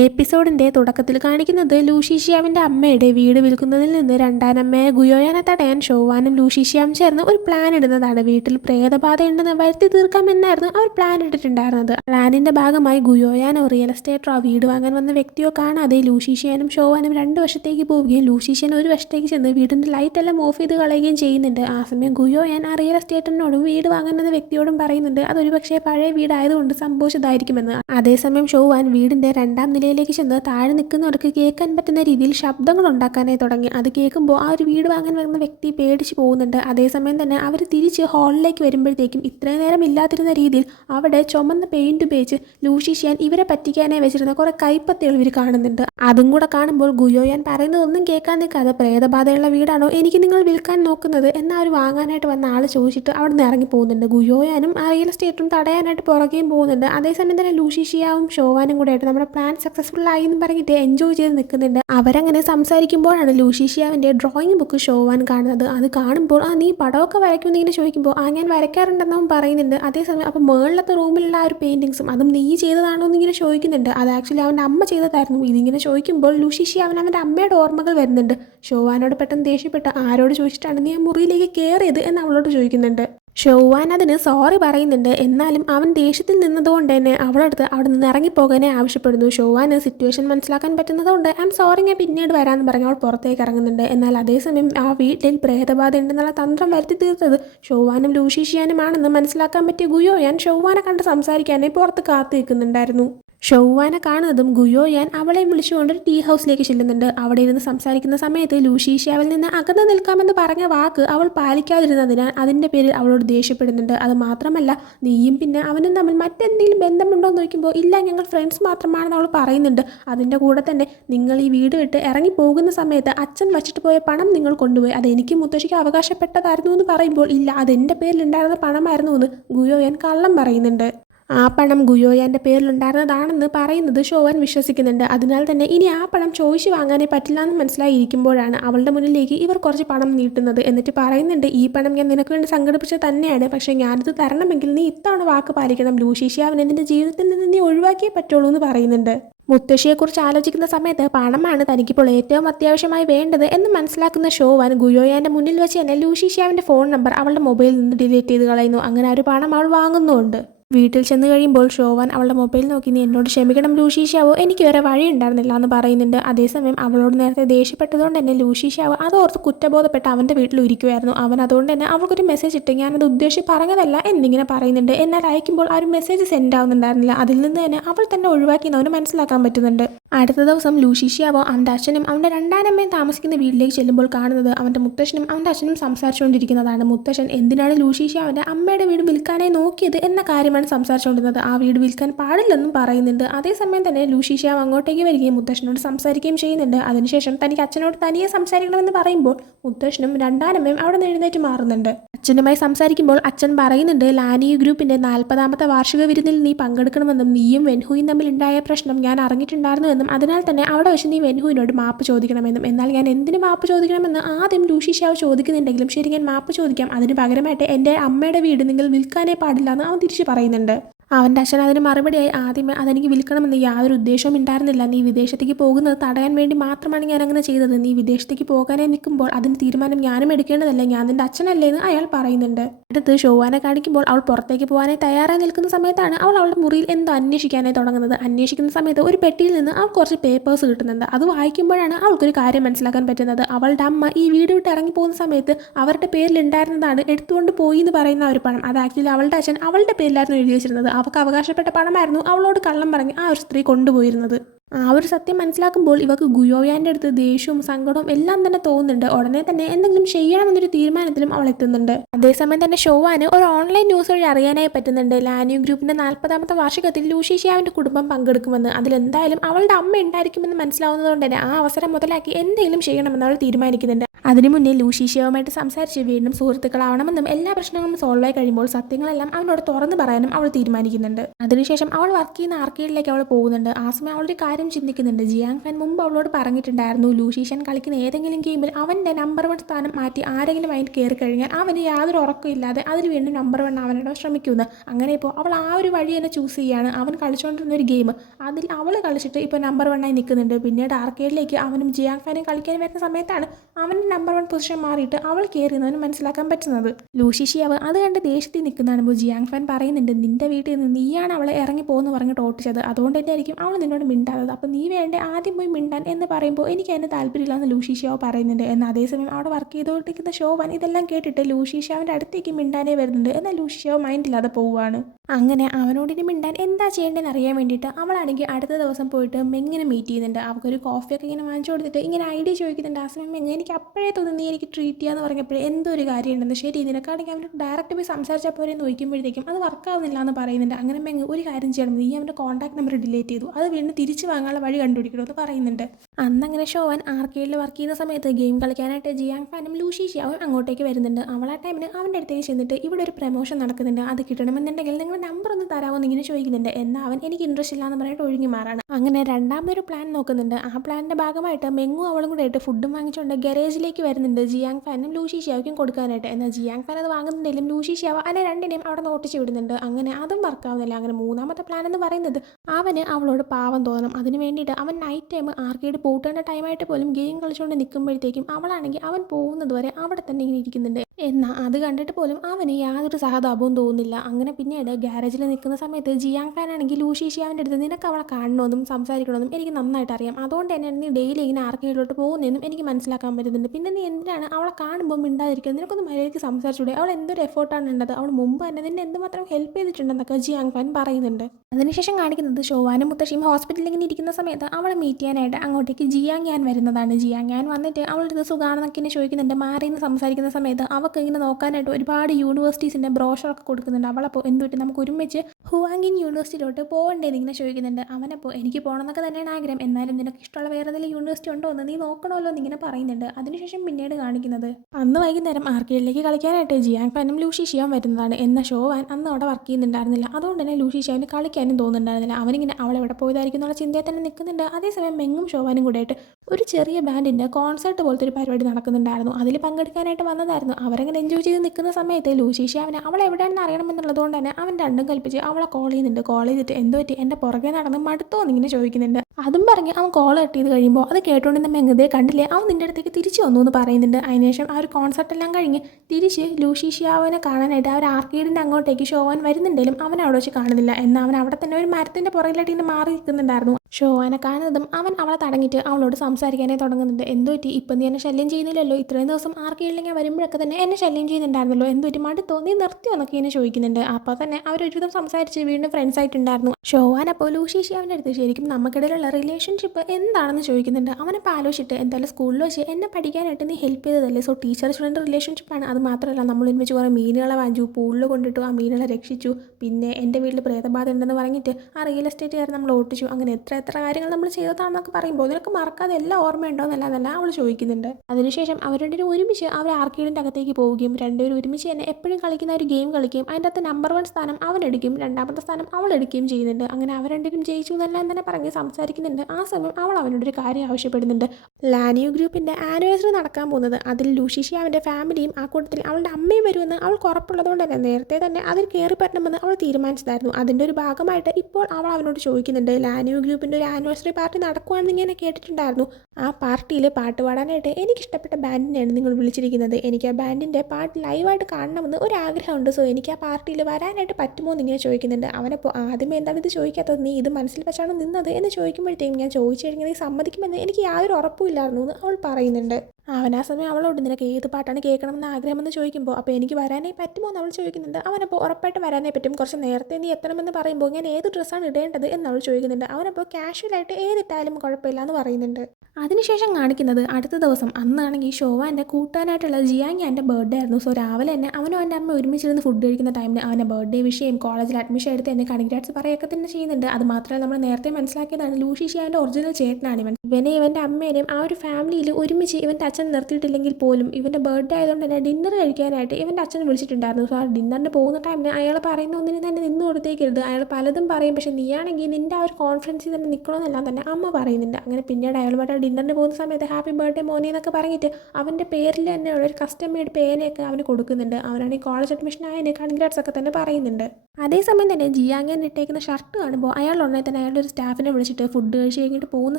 എപ്പിസോഡിന്റെ തുടക്കത്തിൽ കാണിക്കുന്നത് ലൂഷീഷ്യാവിന്റെ അമ്മയുടെ വീട് വിൽക്കുന്നതിൽ നിന്ന് രണ്ടാനമ്മയെ ഗുയോയാനെ തടയാൻ ഷോവാനും ലൂഷീഷ്യാവും ചേർന്ന് ഒരു പ്ലാൻ ഇടുന്നതാണ്. വീട്ടിൽ പ്രേതബാധയുണ്ടെന്ന് വരുത്തി തീർക്കാമെന്നായിരുന്നു അവർ പ്ലാൻ ഇട്ടിട്ടുണ്ടായിരുന്നത്. പ്ലാനിന്റെ ഭാഗമായി ഗുയോയാനോ റിയൽ എസ്റ്റേറ്റോ വീട് വാങ്ങാൻ വന്ന വ്യക്തിയോ കാണാതെ ലൂഷീഷ്യാനും ഷോവാനും 2 വശത്തേക്ക് പോവുകയും ലൂഷീഷ്യൻ ഒരു വശത്തേക്ക് ചെന്ന് വീടിന്റെ ലൈറ്റ് എല്ലാം ഓഫ് ചെയ്ത് കളയുകയും ചെയ്യുന്നുണ്ട്. ആ സമയം ഗുയോയാൻ ആ റിയൽ എസ്റ്റേറ്റിനോടും വീട് വാങ്ങാൻ വന്ന വ്യക്തിയോടും പറയുന്നുണ്ട് അതൊരു പക്ഷേ പഴയ വീടായതുകൊണ്ട് സംഭവിച്ചതായിരിക്കുമെന്ന്. അതേസമയം ഷോവാൻ വീടിന്റെ രണ്ടാം നിലയിലേക്ക് ചെന്ന് താഴെ നിൽക്കുന്നവർക്ക് കേൾക്കാൻ പറ്റുന്ന രീതിയിൽ ശബ്ദങ്ങൾ ഉണ്ടാക്കാനായി തുടങ്ങി. അത് കേൾക്കുമ്പോൾ ആ ഒരു വീട് വാങ്ങാൻ വരുന്ന വ്യക്തി പേടിച്ച് പോകുന്നുണ്ട്. അതേസമയം തന്നെ അവർ തിരിച്ച് ഹാളിലേക്ക് വരുമ്പോഴത്തേക്കും ഇത്രയും നേരം ഇല്ലാതിരുന്ന രീതിയിൽ അവിടെ ചുമന്ന പെയിന്റ് ഉപയോഗിച്ച് ലൂഷീഷ്യാൻ ഇവരെ പറ്റിക്കാനായി വെച്ചിരുന്ന കുറെ കൈപ്പത്തികൾ ഇവർ കാണുന്നുണ്ട്. അതും കൂടെ കാണുമ്പോൾ ഗുയോയാൻ പറയുന്നതൊന്നും കേൾക്കാൻ നിൽക്കാതെ പ്രേതബാധയുള്ള വീടാണോ എനിക്ക് നിങ്ങൾ വിൽക്കാൻ നോക്കുന്നത് എന്ന ഒരു വാങ്ങാനായിട്ട് വന്ന ആൾ ചോദിച്ചിട്ട് അവിടെ നിന്ന് ഇറങ്ങി പോകുന്നുണ്ട്. ഗുയോയാനും ആ റിയൽ എസ്റ്റേറ്റും തടയാനായിട്ട് പുറകെയും പോകുന്നുണ്ട്. അതേസമയം തന്നെ ലൂഷീഷ്യാവും ഷോവാനും കൂടെ ആയിട്ട് നമ്മുടെ പ്ലാൻ സക്സസ്ഫുൾ ആയി എന്ന് പറഞ്ഞിട്ട് എൻജോയ് ചെയ്ത് നിൽക്കുന്നുണ്ട്. അവരങ്ങനെ സംസാരിക്കുമ്പോഴാണ് ലൂഷീഷ്യാവിന്റെ ഡ്രോയിങ് ബുക്ക് ഷോവാൻ കാണുന്നത്. അത് കാണുമ്പോൾ നീ പടമൊക്കെ വരയ്ക്കുമെന്ന് ഇങ്ങനെ ചോദിക്കുമ്പോൾ ഞാൻ വരയ്ക്കാറുണ്ടെന്നും പറയുന്നുണ്ട്. അതേസമയം അപ്പോൾ മുകളിലത്തെ റൂമിലുള്ള ആ ഒരു പെയിന്റിങ്സും അതും നീ ചെയ്തതാണോ എന്ന് ഇങ്ങനെ ചോദിക്കുന്നുണ്ട്. അത് ആക്ച്വലി അവൻ്റെ അമ്മ ചെയ്തതായിരുന്നു. ഇതിങ്ങനെ ചോദിക്കുമ്പോൾ ലൂഷീഷ്യാവൻ അവൻ്റെ അമ്മയുടെ ഓർമ്മകൾ വരുന്നുണ്ട്. ഷോവാനോട് പെട്ടെന്ന് ദേഷ്യപ്പെട്ട് ആരോട് ചോദിച്ചിട്ടാണ് നീ ആ മുറിയിലേക്ക് കയറിയത് എന്ന് അവളോട് ചോദിക്കുന്നുണ്ട്. ഷോവാൻ അതിന് സോറി പറയുന്നുണ്ട്. എന്നാലും അവൻ ദേഷ്യത്തിൽ നിന്നതുകൊണ്ട് തന്നെ അവളടുത്ത് അവിടെ നിന്ന് ഇറങ്ങിപ്പോകാനേ ആവശ്യപ്പെടുന്നു. ഷോവാന് സിറ്റുവേഷൻ മനസ്സിലാക്കാൻ പറ്റുന്നതുകൊണ്ട് സോറി ഞാൻ പിന്നീട് വരാമെന്ന് പറഞ്ഞ് അവൾ പുറത്തേക്ക് ഇറങ്ങുന്നുണ്ട്. എന്നാൽ അതേസമയം ആ വീട്ടിൽ പ്രേതബാധ ഉണ്ടെന്നുള്ള തന്ത്രം വരുത്തി തീർത്തത് ഷോവാനും ലൂഷീഷ്യാനുമാണെന്ന് മനസ്സിലാക്കാൻ പറ്റിയ ഗുയോയാൻ ഷോവാനെ കണ്ട് സംസാരിക്കാനായി പുറത്ത് കാത്തു നിൽക്കുന്നുണ്ടായിരുന്നു. ഷോവാനെ കാണുന്നതും ഗുയോയാൻ അവളെ വിളിച്ചുകൊണ്ട് ഒരു ടീ ഹൗസിലേക്ക് ചെല്ലുന്നുണ്ട്. അവിടെ ഇരുന്ന് സംസാരിക്കുന്ന സമയത്ത് ലൂഷീഷ്യാവിൽ നിന്ന് അകന്നു നിൽക്കാമെന്ന് പറഞ്ഞ വാക്ക് അവൾ പാലിക്കാതിരുന്നതിനാൽ അതിൻ്റെ പേരിൽ അവളോട് ദേഷ്യപ്പെടുന്നുണ്ട്. അത് മാത്രമല്ല നീയും പിന്നെ അവനും തമ്മിൽ മറ്റെന്തെങ്കിലും ബന്ധമുണ്ടോ എന്ന് ചോദിക്കുമ്പോൾ ഇല്ല ഞങ്ങൾ ഫ്രണ്ട്സ് മാത്രമാണെന്ന് അവൾ പറയുന്നുണ്ട്. അതിൻ്റെ കൂടെ തന്നെ നിങ്ങൾ ഈ വീട് വിട്ട് ഇറങ്ങി പോകുന്ന സമയത്ത് അച്ഛൻ വച്ചിട്ട് പോയ പണം നിങ്ങൾ കൊണ്ടുപോയി അത് എനിക്ക് മുത്തശ്ശിക്ക് അവകാശപ്പെട്ടതായിരുന്നു എന്ന് പറയുമ്പോൾ ഇല്ല അതെൻ്റെ പേരിലുണ്ടായിരുന്ന പണമായിരുന്നു എന്ന് ഗുയോയാൻ കള്ളം പറയുന്നുണ്ട്. ആ പണം ഗുയോയാൻ്റെ പേരിലുണ്ടായിരുന്നതാണെന്ന് പറയുന്നത് ഷോവാൻ വിശ്വസിക്കുന്നുണ്ട്. അതിനാൽ തന്നെ ഇനി ആ പണം ചോദിച്ചു വാങ്ങാനേ പറ്റില്ല എന്ന് മനസ്സിലായിരിക്കുമ്പോഴാണ് അവളുടെ മുന്നിലേക്ക് ഇവർ കുറച്ച് പണം നീട്ടുന്നത്. എന്നിട്ട് പറയുന്നുണ്ട് ഈ പണം ഞാൻ നിനക്ക് വേണ്ടി സംഘടിപ്പിച്ചത് തന്നെയാണ്. പക്ഷേ ഞാനിത് തരണമെങ്കിൽ നീ ഇത്തവണ വാക്ക് പാലിക്കണം. ലൂഷീഷ്യാവിനെ നിന്റെ ജീവിതത്തിൽ നിന്ന് നീ ഒഴിവാക്കിയേ പറ്റുള്ളൂ എന്ന് പറയുന്നുണ്ട്. മുത്തശ്ശിയെക്കുറിച്ച് ആലോചിക്കുന്ന സമയത്ത് പണമാണ് തനിക്കിപ്പോൾ ഏറ്റവും അത്യാവശ്യമായി വേണ്ടത് എന്ന് മനസ്സിലാക്കുന്ന ഷോവാൻ ഗുയോയാൻ്റെ മുന്നിൽ വെച്ച് തന്നെ ലൂഷീഷ്യാവിൻ്റെ ഫോൺ നമ്പർ അവളുടെ മൊബൈലിൽ നിന്ന് ഡിലീറ്റ് ചെയ്ത് കളയുന്നു. അങ്ങനെ ഒരു പണം അവൾ വാങ്ങുന്നുമുണ്ട്. വീട്ടിൽ ചെന്ന് കഴിയുമ്പോൾ ഷോവാൻ അവളുടെ മൊബൈൽ നോക്കി നീ എന്നോട് ക്ഷമിക്കണം ലൂഷീഷ്യാവോ എനിക്ക് വേറെ വഴി ഉണ്ടായിരുന്നില്ല എന്ന് പറയുന്നുണ്ട്. അതേസമയം അവളോട് നേരത്തെ ദേഷ്യപ്പെട്ടതുകൊണ്ട് തന്നെ ലൂഷീഷ്യാവ് അതോർത്ത് കുറ്റബോധപ്പെട്ട് അവൻ്റെ വീട്ടിൽ ഇരിക്കുമായിരുന്നു. അവൻ അതുകൊണ്ട് തന്നെ അവൾക്കൊരു മെസ്സേജ് ഇട്ട് ഞാനത് ഉദ്ദേശിച്ച് പറഞ്ഞതല്ല എന്നിങ്ങനെ പറയുന്നുണ്ട്. എന്നാൽ അയക്കുമ്പോൾ ആ ഒരു മെസ്സേജ് സെൻഡ് ആവുന്നുണ്ടായിരുന്നില്ല. അതിൽ നിന്ന് തന്നെ അവൾ തന്നെ ഒഴിവാക്കിയെന്ന് അവന് മനസ്സിലാക്കാൻ പറ്റുന്നുണ്ട്. അടുത്ത ദിവസം ലൂഷീഷ്യാവോ അവൻ്റെ അച്ഛനും അവൻ്റെ രണ്ടാനമ്മയും താമസിക്കുന്ന വീട്ടിലേക്ക് ചെല്ലുമ്പോൾ കാണുന്നത് അവൻ്റെ മുത്തശ്ശനും അവൻ്റെ അച്ഛനും സംസാരിച്ചുകൊണ്ടിരിക്കുന്നതാണ്. മുത്തശ്ശൻ എന്തിനാണ് ലൂഷീഷ്യാവിൻ്റെ അമ്മയുടെ വീട് വിൽക്കാനായി നോക്കിയത് എന്ന കാര്യമാണ് സംസാരിച്ചുകൊണ്ടിരുന്നത്. ആ വീട് വിൽക്കാൻ പാടില്ലെന്നും പറയുന്നുണ്ട്. അതേസമയം തന്നെ ലൂഷീഷ്യാവ് അങ്ങോട്ടേക്ക് വരികയും മുത്തശ്ശനോട് സംസാരിക്കുകയും ചെയ്യുന്നുണ്ട്. അതിനുശേഷം തനിക്ക് അച്ഛനോട് തനിയെ സംസാരിക്കണമെന്ന് പറയുമ്പോൾ മുത്തശ്ശനും രണ്ടാനമ്മയും അവിടെ നിന്ന് എഴുന്നേറ്റ് മാറുന്നുണ്ട്. അച്ഛനുമായി സംസാരിക്കുമ്പോൾ അച്ഛൻ പറയുന്നുണ്ട് ലാനിയു ഗ്രൂപ്പിന്റെ 40ാമത്തെ വാർഷിക വിരുന്നിൽ നീ പങ്കെടുക്കണമെന്നും നീയും വെൻഹുയും തമ്മിൽ ഉണ്ടായ പ്രശ്നം ഞാൻ അറിഞ്ഞിട്ടുണ്ടായിരുന്നുവെന്നും അതിനാൽ തന്നെ അവിടെ വെച്ച് നീ വെൻഹുവിനോട് മാപ്പ് ചോദിക്കണമെന്നും. എന്നാൽ ഞാൻ എന്തിനു മാപ്പ് ചോദിക്കണമെന്ന് ആദ്യം ലൂഷീഷ്യാവ് ചോദിക്കുന്നുണ്ടെങ്കിലും ശരി ഞാൻ മാപ്പ് ചോദിക്കാം, അതിന് പകരമായിട്ട് എൻ്റെ അമ്മയുടെ വീട് നിങ്ങൾ വിൽക്കാനേ പാടില്ല എന്ന് അവൻ തിരിച്ചു പറയുന്നുണ്ട്. അവൻ്റെ അച്ഛൻ അതിന് മറുപടിയായി ആദ്യമേ അതെനിക്ക് വിൽക്കണമെന്ന് യാതൊരു ഉദ്ദേശവും ഉണ്ടായിരുന്നില്ല. നീ വിദേശത്തേക്ക് പോകുന്നത് തടയാൻ വേണ്ടി മാത്രമാണ് ഞാൻ അങ്ങനെ ചെയ്തത്. നീ വിദേശത്തേക്ക് പോകാനായി നിൽക്കുമ്പോൾ അതിന് തീരുമാനം ഞാനും എടുക്കേണ്ടതല്ലേ, ഞാൻ നിൻ്റെ അച്ഛനല്ലേ എന്ന് അയാൾ പറയുന്നുണ്ട്. അടുത്ത് ഷോവാനെ കാണിക്കുമ്പോൾ അവൾ പുറത്തേക്ക് പോകാനായി തയ്യാറായി നിൽക്കുന്ന സമയത്താണ് അവൾ അവളുടെ മുറിയിൽ എന്തോ അന്വേഷിക്കാനായി തുടങ്ങുന്നത്. അന്വേഷിക്കുന്ന സമയത്ത് ഒരു പെട്ടിയിൽ നിന്ന് അവൾ കുറച്ച് പേപ്പേഴ്സ് കിട്ടുന്നുണ്ട്. അത് വായിക്കുമ്പോഴാണ് അവൾക്കൊരു കാര്യം മനസ്സിലാക്കാൻ പറ്റുന്നത്. അവളുടെ അമ്മ ഈ വീട് വിട്ട് ഇറങ്ങി പോകുന്ന സമയത്ത് അവരുടെ പേരിൽ ഉണ്ടായിരുന്നതാണ് എടുത്തുകൊണ്ട് പോയി എന്ന് പറയുന്ന ഒരു പണം. അത് ആക്ച്വലി അവളുടെ അച്ഛൻ അവളുടെ പേരിലായിരുന്നു എഴുതി വെച്ചിരുന്നത്. അവൾക്ക് അവകാശപ്പെട്ട പണമായിരുന്നു അവളോട് കള്ളം പറഞ്ഞ് ആ ഒരു സ്ത്രീ കൊണ്ടുപോയിരുന്നത്. ആ ഒരു സത്യം മനസ്സിലാക്കുമ്പോൾ ഇവർക്ക് ഗുയോയാൻ്റെ അടുത്ത് ദേഷ്യവും സങ്കടവും എല്ലാം തന്നെ തോന്നുന്നുണ്ട്. ഉടനെ തന്നെ എന്തെങ്കിലും ചെയ്യണമെന്നൊരു തീരുമാനത്തിലും അവൾ എത്തുന്നുണ്ട്. അതേസമയം തന്നെ ഷോവാന് ഒരു ഓൺലൈൻ ന്യൂസ് വഴി അറിയാനായി പറ്റുന്നുണ്ട് ലാനിയു ഗ്രൂപ്പിന്റെ 40ാമത്തെ വാർഷികത്തിൽ ലൂഷീഷ്യാവിന്റെ കുടുംബം പങ്കെടുക്കുമെന്ന്. അതിലെന്തായാലും അവളുടെ അമ്മ ഉണ്ടായിരിക്കുമെന്ന് മനസ്സിലാവുന്നതുകൊണ്ട് തന്നെ ആ അവസരം മുതലാക്കി എന്തെങ്കിലും ചെയ്യണമെന്ന് അവൾ തീരുമാനിക്കുന്നുണ്ട്. അതിനു മുന്നേ ലൂഷീഷ്യാവുമായിട്ട് സംസാരിച്ച് വീണ്ടും സുഹൃത്തുക്കളാവണമെന്നും എല്ലാ പ്രശ്നങ്ങളും സോൾവ് ആയി കഴിയുമ്പോൾ സത്യങ്ങളെല്ലാം അവനോട് തുറന്നു പറയാനും അവൾ തീരുമാനിക്കുന്നുണ്ട്. അതിനുശേഷം അവൾ വർക്ക് ചെയ്യുന്ന ആർക്കേഡിലേക്ക് അവൾ പോകുന്നുണ്ട്. ആ സമയം അവളുടെ കാര്യം കാര്യം ചിന്തിക്കുന്നുണ്ട്. ജിയാങ് ഫാൻ മുമ്പ് അവളോട് പറഞ്ഞിട്ടുണ്ടായിരുന്നു ലൂഷീഷ്യൻ കളിക്കുന്ന ഏതെങ്കിലും ഗെയിമിൽ അവൻ്റെ നമ്പർ 1 സ്ഥാനം മാറ്റി ആരെങ്കിലും അതിന് കയറി കഴിഞ്ഞാൽ അവന് യാതൊരു ഉറക്കമില്ലാതെ അതിൽ വീണ്ടും നമ്പർ 1 ആവാനായിട്ട് ശ്രമിക്കുന്നത്. അങ്ങനെ ഇപ്പോൾ അവൾ ആ ഒരു വഴി തന്നെ ചൂസ് ചെയ്യുകയാണ്. അവൻ കളിച്ചുകൊണ്ടിരുന്ന ഒരു ഗെയിം അതിൽ അവൾ കളിച്ചിട്ട് ഇപ്പോൾ നമ്പർ 1 ആയി നിൽക്കുന്നുണ്ട്. പിന്നീട് ആർക്കേഡിലേക്ക് അവനും ജിയാങ് ഫാനും കളിക്കാൻ വരുന്ന സമയത്താണ് അവൻ്റെ നമ്പർ 1 പൊസിഷൻ മാറിയിട്ട് അവൾ കയറിയെന്നവന് മനസ്സിലാക്കാൻ പറ്റുന്നത്. ലൂഷിഷിയാവ് അത് കണ്ട് ദേഷ്യത്തിൽ നിൽക്കുന്നതാണുമ്പോൾ ജിയാങ് ഫാൻ പറയുന്നുണ്ട്, നിന്റെ വീട്ടിൽ നിന്ന് നീയാണ് അവളെ ഇറങ്ങി പോകുന്നു പറഞ്ഞിട്ട് ഓട്ടിച്ചത്, അതുകൊണ്ട് തന്നെ ആയിരിക്കും അവൾ നിന്നോട് മിണ്ടാത്തത്. അപ്പോൾ നീ വേണ്ടേ ആദ്യം പോയി മിണ്ടാൻ എന്ന് പറയുമ്പോൾ എനിക്ക് അതിന് താല്പര്യമില്ലാന്ന് ലൂഷിഷിയാവ് പറയുന്നുണ്ട്. എന്നാൽ അതേസമയം അവിടെ വർക്ക് ചെയ്തുകൊണ്ടിരിക്കുന്ന ഷോവാൻ ഇതെല്ലാം കേട്ടിട്ട് ലൂഷിഷിയാവിൻ്റെ അടുത്തേക്ക് മിണ്ടാനേ വരുന്നുണ്ട്. എന്നാൽ ലൂഷിഷിയാവ് മൈൻഡില്ലാതെ പോവുകയാണ്. അങ്ങനെ അവനോടിന് മിണ്ടാൻ എന്താ ചെയ്യേണ്ടതെന്ന് അറിയാൻ വേണ്ടിയിട്ട് അവളാണെങ്കിൽ അടുത്ത ദിവസം പോയിട്ട് മെങ്ങിനെ മീറ്റ് ചെയ്യുന്നുണ്ട്. അവൾക്കൊരു കോഫിയൊക്കെ ഇങ്ങനെ വാങ്ങിച്ചു കൊടുത്തിട്ട് ഇങ്ങനെ ഐഡിയ ചോദിക്കുന്നുണ്ട്. ആ സമയം മെങ്ങ് എനിക്ക് അപ്പോഴേ തോന്നി നീ എനിക്ക് ട്രീറ്റ് ചെയ്യാന്ന് പറഞ്ഞപ്പോഴേ എന്തോ ഒരു കാര്യം ഉണ്ടെന്ന്. ശരി നിനക്കാണെങ്കിൽ അവന് ഡയറക്റ്റ് പോയി സംസാരിച്ചാൽ പോരെ എന്ന് ചോദിക്കുമ്പോഴത്തേക്കും അത് വർക്കാവുന്നില്ല എന്ന് പറയുന്നുണ്ട്. അങ്ങനെ മെങ്ങ് ഒരു കാര്യം ചെയ്യണം, നീ അവൻ്റെ കോൺടാക്ട് നമ്പർ ഡിലീറ്റ് ചെയ്തു, അത് വീണ്ടും തിരിച്ച് വാങ്ങാനുള്ള വഴി കണ്ടുപിടിക്കണമെന്ന് പറയുന്നുണ്ട്. അന്നങ്ങനെ ഷോവൻ ആർക്കേഡിൽ വർക്ക് ചെയ്യുന്ന സമയത്ത് ഗെയിം കളിക്കാനായിട്ട് ജിയാങ് ഫാനും ലൂഷിഷിയാവും അങ്ങോട്ടേക്ക് വരുന്നുണ്ട്. അവൾ ആ ടൈമിന് അവൻ്റെ അടുത്തേക്ക് ചെന്നിട്ട് ഇവിടെ ഒരു പ്രമോഷൻ നടക്കുന്നുണ്ട്, അത് കിട്ടണമെന്നുണ്ടെങ്കിൽ നിങ്ങളുടെ നമ്പർ ഒന്ന് തരാമെന്ന് ഇങ്ങനെ ചോദിക്കുന്നുണ്ട്. എന്നാൽ അവൻ എനിക്ക് ഇൻട്രസ്റ്റ് ഇല്ല എന്ന് പറഞ്ഞിട്ട് ഒഴുകി മാറാണ്. അങ്ങനെ രണ്ടാമതൊരു പ്ലാൻ നോക്കുന്നുണ്ട്. ആ പ്ലാനിൻ്റെ ഭാഗമായിട്ട് മെങ്ങും അവളും കൂടെ ആയിട്ട് ഫുഡും വാങ്ങിച്ചുകൊണ്ട് ഗരേജിലേക്ക് വരുന്നുണ്ട് ജിയാങ് ഫാനും ലൂഷിഷിയാവയ്ക്കും കൊടുക്കാനായിട്ട്. എന്നാൽ ജിയാങ് ഫാൻ അത് വാങ്ങുന്നുണ്ടെങ്കിലും ലൂഷിഷിയാവ അതിനെ രണ്ടിനെയും അവിടെ നോട്ടിച്ച് വിടുന്നുണ്ട്. അങ്ങനെ അതും വർക്കാവുന്നില്ല. അങ്ങനെ മൂന്നാമത്തെ പ്ലാൻ എന്ന് പറയുന്നത് അവന് അവളോട് പാവം തോന്നണം. അതിന് വേണ്ടിയിട്ട് അവൻ നൈറ്റ് ടൈം ആർക്കേഡ് പൂട്ടേണ്ട ടൈമായിട്ട് പോലും ഗെയിം കളിച്ചുകൊണ്ട് നിൽക്കുമ്പോഴത്തേക്കും അവളാണെങ്കിൽ അവൻ പോകുന്നത് വരെ അവിടെ തന്നെ ഇങ്ങനെ ഇരിക്കുന്നുണ്ട്. എന്നാൽ അത് കണ്ടിട്ട് പോലും അവന് യാതൊരു സഹതാപവും തോന്നുന്നില്ല. അങ്ങനെ പിന്നീട് ഗ്യാരേജിൽ നിൽക്കുന്ന സമയത്ത് ജിയാങ് ഫാൻ ആണെങ്കിൽ ലൂഷിഷിയാവിൻ്റെ അടുത്ത് നിനക്ക് അവളെ കാണണമെന്നും സംസാരിക്കണമെന്നും എനിക്ക് നന്നായിട്ട് അറിയാം, അതുകൊണ്ട് തന്നെ നീ ഡെയിലി ഇങ്ങനെ ആർക്കേഡിലോട്ട് പോകുന്നതെന്നും എനിക്ക് മനസ്സിലാക്കാൻ പറ്റുന്നുണ്ട്. പിന്നെ നീ എന്തിനാണ് അവളെ കാണുമ്പോൾ മിണ്ടാതിരിക്കുന്നത്, നിനക്കൊന്ന് മര്യാദയ്ക്ക് സംസാരിച്ചൂടെ, അവൾ എന്തൊരു എഫേർട്ടാണ് ഉണ്ടത്, അവൾ മുമ്പ് തന്നെ നിന്നെ എന്തുമാത്രം ഹെൽപ്പ് ചെയ്തിട്ടുണ്ടെന്നൊക്കെ ജിയാങ് ഫാൻ പറയുന്നുണ്ട്. അതിനുശേഷം കാണിക്കുന്നത് ഷോവാനും മുത്തശ്ശിയും ഹോസ്പിറ്റലിൽ ഇങ്ങനെ ഇരിക്കുന്ന സമയത്ത് അവളെ മീറ്റ് ചെയ്യാനായിട്ട് അങ്ങോട്ടേക്ക് ജിയാങ് യാൻ വരുന്നതാണ്. ജിയാങ് യാൻ വന്നിട്ട് അവളുടെ അടുത്ത് സുഖാണെന്നൊക്കെ ഇങ്ങനെ ചോദിക്കുന്നുണ്ട്. മാറിയെന്ന് സംസാരിക്കുന്ന സമയത്ത് അവൾക്ക് ഇങ്ങനെ നോക്കാനായിട്ട് ഒരുപാട് യൂണിവേഴ്സിറ്റീസിൻ്റെ ബ്രോഷറൊക്കെ കൊടുക്കുന്നുണ്ട്. അവളപ്പോൾ എന്തുപറ്റി നമുക്ക് ഒരുമിച്ച് ഹുവാങ്കിൻ യൂണിവേഴ്സിറ്റിയിലോട്ട് പോകണ്ടേന്ന് ഇങ്ങനെ ചോദിക്കുന്നുണ്ട്. അവനപ്പോൾ എനിക്ക് പോകണമെന്നൊക്കെ തന്നെയാണ് ആഗ്രഹം, എന്നാലും നിനക്ക് ഇഷ്ടമുള്ള വേറെ ഏതെങ്കിലും യൂണിവേഴ്സിറ്റി ഉണ്ടോ എന്ന് നീ നോക്കണമല്ലോ എന്നിങ്ങനെ പറയുന്നുണ്ട്. അതിനുശേഷം പിന്നീട് കാണിക്കുന്നത് അന്ന് വൈകുന്നേരം ആർക്കേഡിലേക്ക് കളിക്കാനായിട്ട് ജിയാങ് ഫാനും ലൂഷിഷിയാൻ വരുന്നതാണ്. എന്നാൽ ഷോവാൻ അന്ന് അവിടെ വർക്ക് ചെയ്യുന്നുണ്ടായിരുന്നില്ല, അതുകൊണ്ട് തന്നെ ലൂഷിഷിയാവിന് കളിക്കാനും തോന്നുന്നുണ്ടായിരുന്നില്ല. അവനിങ്ങനെ അവളെവിടെ പോയതായിരിക്കും എന്നുള്ള ചിന്തയിൽ തന്നെ നിൽക്കുന്നുണ്ട്. അതേസമയം മെങ്ങും ഷോവാനും കൂടെ ആയിട്ട് ഒരു ചെറിയ ബാൻഡിൻ്റെ കോൺസേർട്ട് പോലത്തെ ഒരു പരിപാടി നടക്കുന്നുണ്ടായിരുന്നു. അതിൽ പങ്കെടുക്കാനായിട്ട് വന്നതായിരുന്നു. അവരങ്ങനെ എൻജോയ് ചെയ്ത് നിൽക്കുന്ന സമയത്ത് ലൂഷിഷിയാവിന് അവളെ എവിടെയാണെന്ന് അറിയണമെന്നുള്ളതുകൊണ്ട് തന്നെ അവൻ രണ്ടും കൽപ്പിച്ച് അവളെ കോൾ ചെയ്യുന്നുണ്ട്. കോൾ ചെയ്തിട്ട് എന്തോ പറ്റി എൻ്റെ പുറകെ നടന്ന് മടുത്തോ എന്നിങ്ങനെ ചോദിക്കുന്നുണ്ട്. അതും പറഞ്ഞ് അവൻ കോൾ കട്ട് ചെയ്ത് കഴിയുമ്പോൾ അത് കേട്ടുകൊണ്ടിരുന്ന മെങ്ങതേ കണ്ടില്ലേ അവൻ നിൻ്റെ അടുത്തേക്ക് തിരിച്ചു വന്നു എന്ന് പറയുന്നുണ്ട്. അതിനുശേഷം ആ ഒരു കോൺസെർട്ട് എല്ലാം കഴിഞ്ഞ് തിരിച്ച് ലൂഷിഷിയാവിനെ കാണാനായിട്ട് അവർ ആർക്കേഡിൻ്റെ അങ്ങോട്ടേക്ക് ഷോവാൻ വരുന്നുണ്ടെങ്കിലും അവൻ അവിടെ വെച്ച് കാണുന്നില്ല. എന്നാൽ അവൻ അവിടെ തന്നെ ഒരു മരത്തിൻ്റെ പുറകിലായിട്ട് ഇങ്ങനെ മാറി നിൽക്കുന്നുണ്ടായിരുന്നു. ഷോവാനെ കാണുന്നതും അവൻ അവളെ തടങ്ങിയിട്ട് അവളോട് സംസാരിക്കാനേ തുടങ്ങുന്നുണ്ട്. എന്തുപറ്റി ഇപ്പം നീ എന്നെ ശല്യം ചെയ്യുന്നില്ലല്ലോ, ഇത്രയും ദിവസം ആർക്കേഡിലേക്ക് വരുമ്പോഴൊക്കെ തന്നെ എന്നെ ശല്യം ചെയ്യുന്നുണ്ടായിരുന്നല്ലോ, എന്തുപറ്റി മടുത്തോ, നീ നിർത്തിയോ എന്നൊക്കെ ഇങ്ങനെ ചോദിക്കുന്നുണ്ട്. അപ്പോൾ തന്നെ അവരൊരുവിധം സംസാരിച്ച് വീണ്ടും ഫ്രണ്ട്സ് ആയിട്ടുണ്ടായിരുന്നു. ഷോവാൻ അപ്പോൾ ലൂഷിഷിയാവിൻ്റെ അടുത്ത് ശരിക്കും നമുക്കിടയിലുള്ള റിലേഷൻഷിപ്പ് എന്താണെന്ന് ചോദിക്കുന്നുണ്ട്. അവനപ്പോൾ ആലോചിച്ചിട്ട് എന്തായാലും സ്കൂളിൽ വെച്ച് എന്നെ പഠിക്കാനായിട്ട് നീ ഹെൽപ്പ് ചെയ്തതല്ലേ, സോ ടീച്ചർ സ്റ്റുഡൻറ്റ് റിലേഷൻഷിപ്പാണ്. അത് മാത്രമല്ല നമ്മൾ ഒരുമിച്ച് കുറേ മീനുകളെ വാങ്ങിച്ചു, പൂളിൽ കൊണ്ടിട്ടു, ആ മീനുകളെ രക്ഷിച്ചു, പിന്നെ എൻ്റെ വീട്ടിൽ പ്രേതബാധ ഉണ്ടെന്ന് പറഞ്ഞിട്ട് ആ റിയൽ എസ്റ്റേറ്റുകാർ നമ്മൾ ഓട്ടിച്ചു, അങ്ങനെ എത്ര കാര്യങ്ങൾ നമ്മൾ ചെയ്തതാണെന്നൊക്കെ പറയുമ്പോൾ നിനക്ക് മറക്കാതെ എല്ലാം ഓർമ്മയുണ്ടോ എന്നല്ല അവൾ ചോദിക്കുന്നുണ്ട്. അതിനുശേഷം അവർ രണ്ടുപേരും ഒരുമിച്ച് അവർ ആർക്കേഡിൻ്റെ അകത്തേക്ക് പോവുകയും രണ്ടുപേരും ഒരുമിച്ച് തന്നെ എപ്പോഴും കളിക്കുന്ന ഒരു ഗെയിം കളിക്കുകയും അതിൻ്റെ അകത്ത് നമ്പർ 1 സ്ഥാനം അവൻ എടുക്കുകയും രണ്ടാമത്തെ സ്ഥാനം അവൾ എടുക്കുകയും ചെയ്യുന്നുണ്ട്. അങ്ങനെ അവർ രണ്ടുപേരും ജയിച്ചു എന്നെല്ലാം തന്നെ പറഞ്ഞ് സംസാരിക്കുന്നുണ്ട്. ആ സമയം അവൾ അവനോടൊരു കാര്യം ആവശ്യപ്പെടുന്നുണ്ട്. ലാനിയു ഗ്രൂപ്പിൻ്റെ ആനിവേഴ്സറി നടക്കാൻ പോകുന്നത്, അതിൽ ലൂഷിഷിയാവിൻ്റെ ഫാമിലിയും ആ കൂട്ടത്തിൽ അവളുടെ അമ്മയും വരുമെന്ന് അവൾക്ക് ഉറപ്പുള്ളതുകൊണ്ട് തന്നെ നേരത്തെ തന്നെ അതിൽ കയറി പറ്റണമെന്ന് അവൾ തീരുമാനിച്ചതായിരുന്നു. അതിൻ്റെ ഒരു ഭാഗമായിട്ട് ഇപ്പോൾ അവൾ അവനോട് ചോദിക്കുന്നുണ്ട്, ലാനിയു ഗ്രൂപ്പിൻ്റെ ഒരു ആനിവേഴ്സറി പാർട്ടി നടക്കുവാണെന്ന് ഇങ്ങനെ കേട്ടിട്ടുണ്ടായിരുന്നു, ആ പാർട്ടിയിൽ പാട്ട് പാടാനായിട്ട് എനിക്കിഷ്ടപ്പെട്ട ബാൻഡിനെയാണ് നിങ്ങൾ വിളിച്ചിരിക്കുന്നത്, എനിക്ക് ആ ബാൻഡിൻ്റെ പാട്ട് ലൈവായിട്ട് കാണണമെന്ന് ഒരാഗ്രഹമുണ്ട്, സോ എനിക്ക് ആ പാർട്ടിയിൽ വരാനായിട്ട് പറ്റുമോ എന്നിങ്ങനെ ചോദിക്കുന്നുണ്ട്. അവനപ്പോൾ ആദ്യമേ എന്താണ് ഇത് ചോദിക്കാത്തത്, നീ ഇത് മനസ്സിൽ വെച്ചാണ് നിന്നത് എന്ന് ചോദിക്കുമ്പോഴത്തേക്കും ഞാൻ ചോദിച്ചു കഴിഞ്ഞാൽ നീ സമ്മതിക്കുമെന്ന് എനിക്ക് യാതൊരു ഉറപ്പുമില്ലായിരുന്നു എന്ന് അവൾ പറയുന്നുണ്ട്. അവൻ ആ സമയം അവളോട് നിനക്ക് ഏത് പാട്ടാണ് കേൾക്കണമെന്ന് ആഗ്രഹമെന്ന് ചോദിക്കുമ്പോൾ അപ്പോൾ എനിക്ക് വരാനേ പറ്റുമോ എന്ന് അവൾ ചോദിക്കുന്നുണ്ട്. അവനപ്പോൾ ഉറപ്പായിട്ട് വരാനേ പറ്റും, കുറച്ച് നേരത്തെ നീ എത്തണമെന്ന് പറയുമ്പോൾ ഞാൻ ഏത് ഡ്രസ്സാണ് ഇടേണ്ടത് എന്ന് അവൾ ചോദിക്കുന്നുണ്ട്. അവനപ്പോൾ കാഷ്വലായിട്ട് ഏതിട്ടാലും കുഴപ്പമില്ല എന്ന് പറയുന്നുണ്ട്. അതിനുശേഷം കാണിക്കുന്നത് അടുത്ത ദിവസം അന്നാണെങ്കിൽ ഷോവാൻ്റെ കൂട്ടാനായിട്ടുള്ള ജിയാങ് യാൻ്റെ ബർത്ത്ഡേ ആയിരുന്നു. സോ രാവിലെ തന്നെ അവനും അവൻ്റെ അമ്മ ഒരുമിച്ചിരുന്ന് ഫുഡ് കഴിക്കുന്ന ടൈമിന് അവൻ്റെ ബർത്ത്ഡേ വിഷയം കോളേജിൽ അഡ്മിഷൻ എടുത്ത് എന്നെ കൺഗ്രാറ്റ്സ് പറയുകയൊക്കെ തന്നെ ചെയ്യുന്നുണ്ട്. അത് മാത്രമല്ല നമ്മൾ നേരത്തെ മനസ്സിലാക്കിയതാണ് ലൂഷിഷിയാൻ്റെ ഒറിജിനൽ ചേട്ടനാണ് ഇവൻ. ഇവൻ്റെ അമ്മേനെയും ആ ഒരു ഫാമിലിയിൽ ഒരുമിച്ച് ഇവൻ്റെ അച്ഛൻ നിർത്തിയിട്ടില്ലെങ്കിൽ പോലും ഇവൻ്റെ ബർത്ത്ഡേ ആയതുകൊണ്ട് തന്നെ ഡിന്നർ കഴിക്കാനായിട്ട് ഇവൻ്റെ അച്ഛൻ വിളിച്ചിട്ടുണ്ടായിരുന്നു. സോ ആ ഡിന്നറിന് പോകുന്ന ടൈമിന് അയാൾ പറയുന്ന ഒന്നിന് തന്നെ നിന്ന് കൊടുത്തേക്കരുത്. അയാൾ പലതും പറയും, പക്ഷേ നീയാണെങ്കിൽ നിൻ്റെ ആ ഒരു കോൺഫിഡൻസിൽ തന്നെ നിൽക്കണമെന്നെല്ലാം തന്നെ അമ്മ പറയുന്നുണ്ട്. അങ്ങനെ പിന്നീട് അയാളുമായിട്ട് ഡിന്നറിന് പോകുന്ന സമയത്ത് ഹാപ്പി ബർത്ത്ഡേ മോനെ എന്നൊക്കെ പറഞ്ഞിട്ട് അവൻ്റെ പേരിൽ തന്നെ ഒരു കസ്റ്റം മെയ്ഡ് പേനയൊക്കെ അവന് കൊടുക്കുന്നുണ്ട്. അവനാണെങ്കിൽ കോളേജ് അഡ്മിഷൻ ആയതിന് കൺഗ്രാറ്റ്സ് ഒക്കെ തന്നെ പറയുന്നുണ്ട്. അതേസമയം തന്നെ ജിയാങ്ങൻ ഇട്ടേക്കുന്ന ഷർട്ട് കാണുമ്പോൾ അയാൾ ഉടനെ തന്നെ അയാളുടെ ഒരു സ്റ്റാഫിനെ വിളിച്ചിട്ട് ഫുഡ് കഴിച്ച് കഴിഞ്ഞിട്ട് പോകുന്ന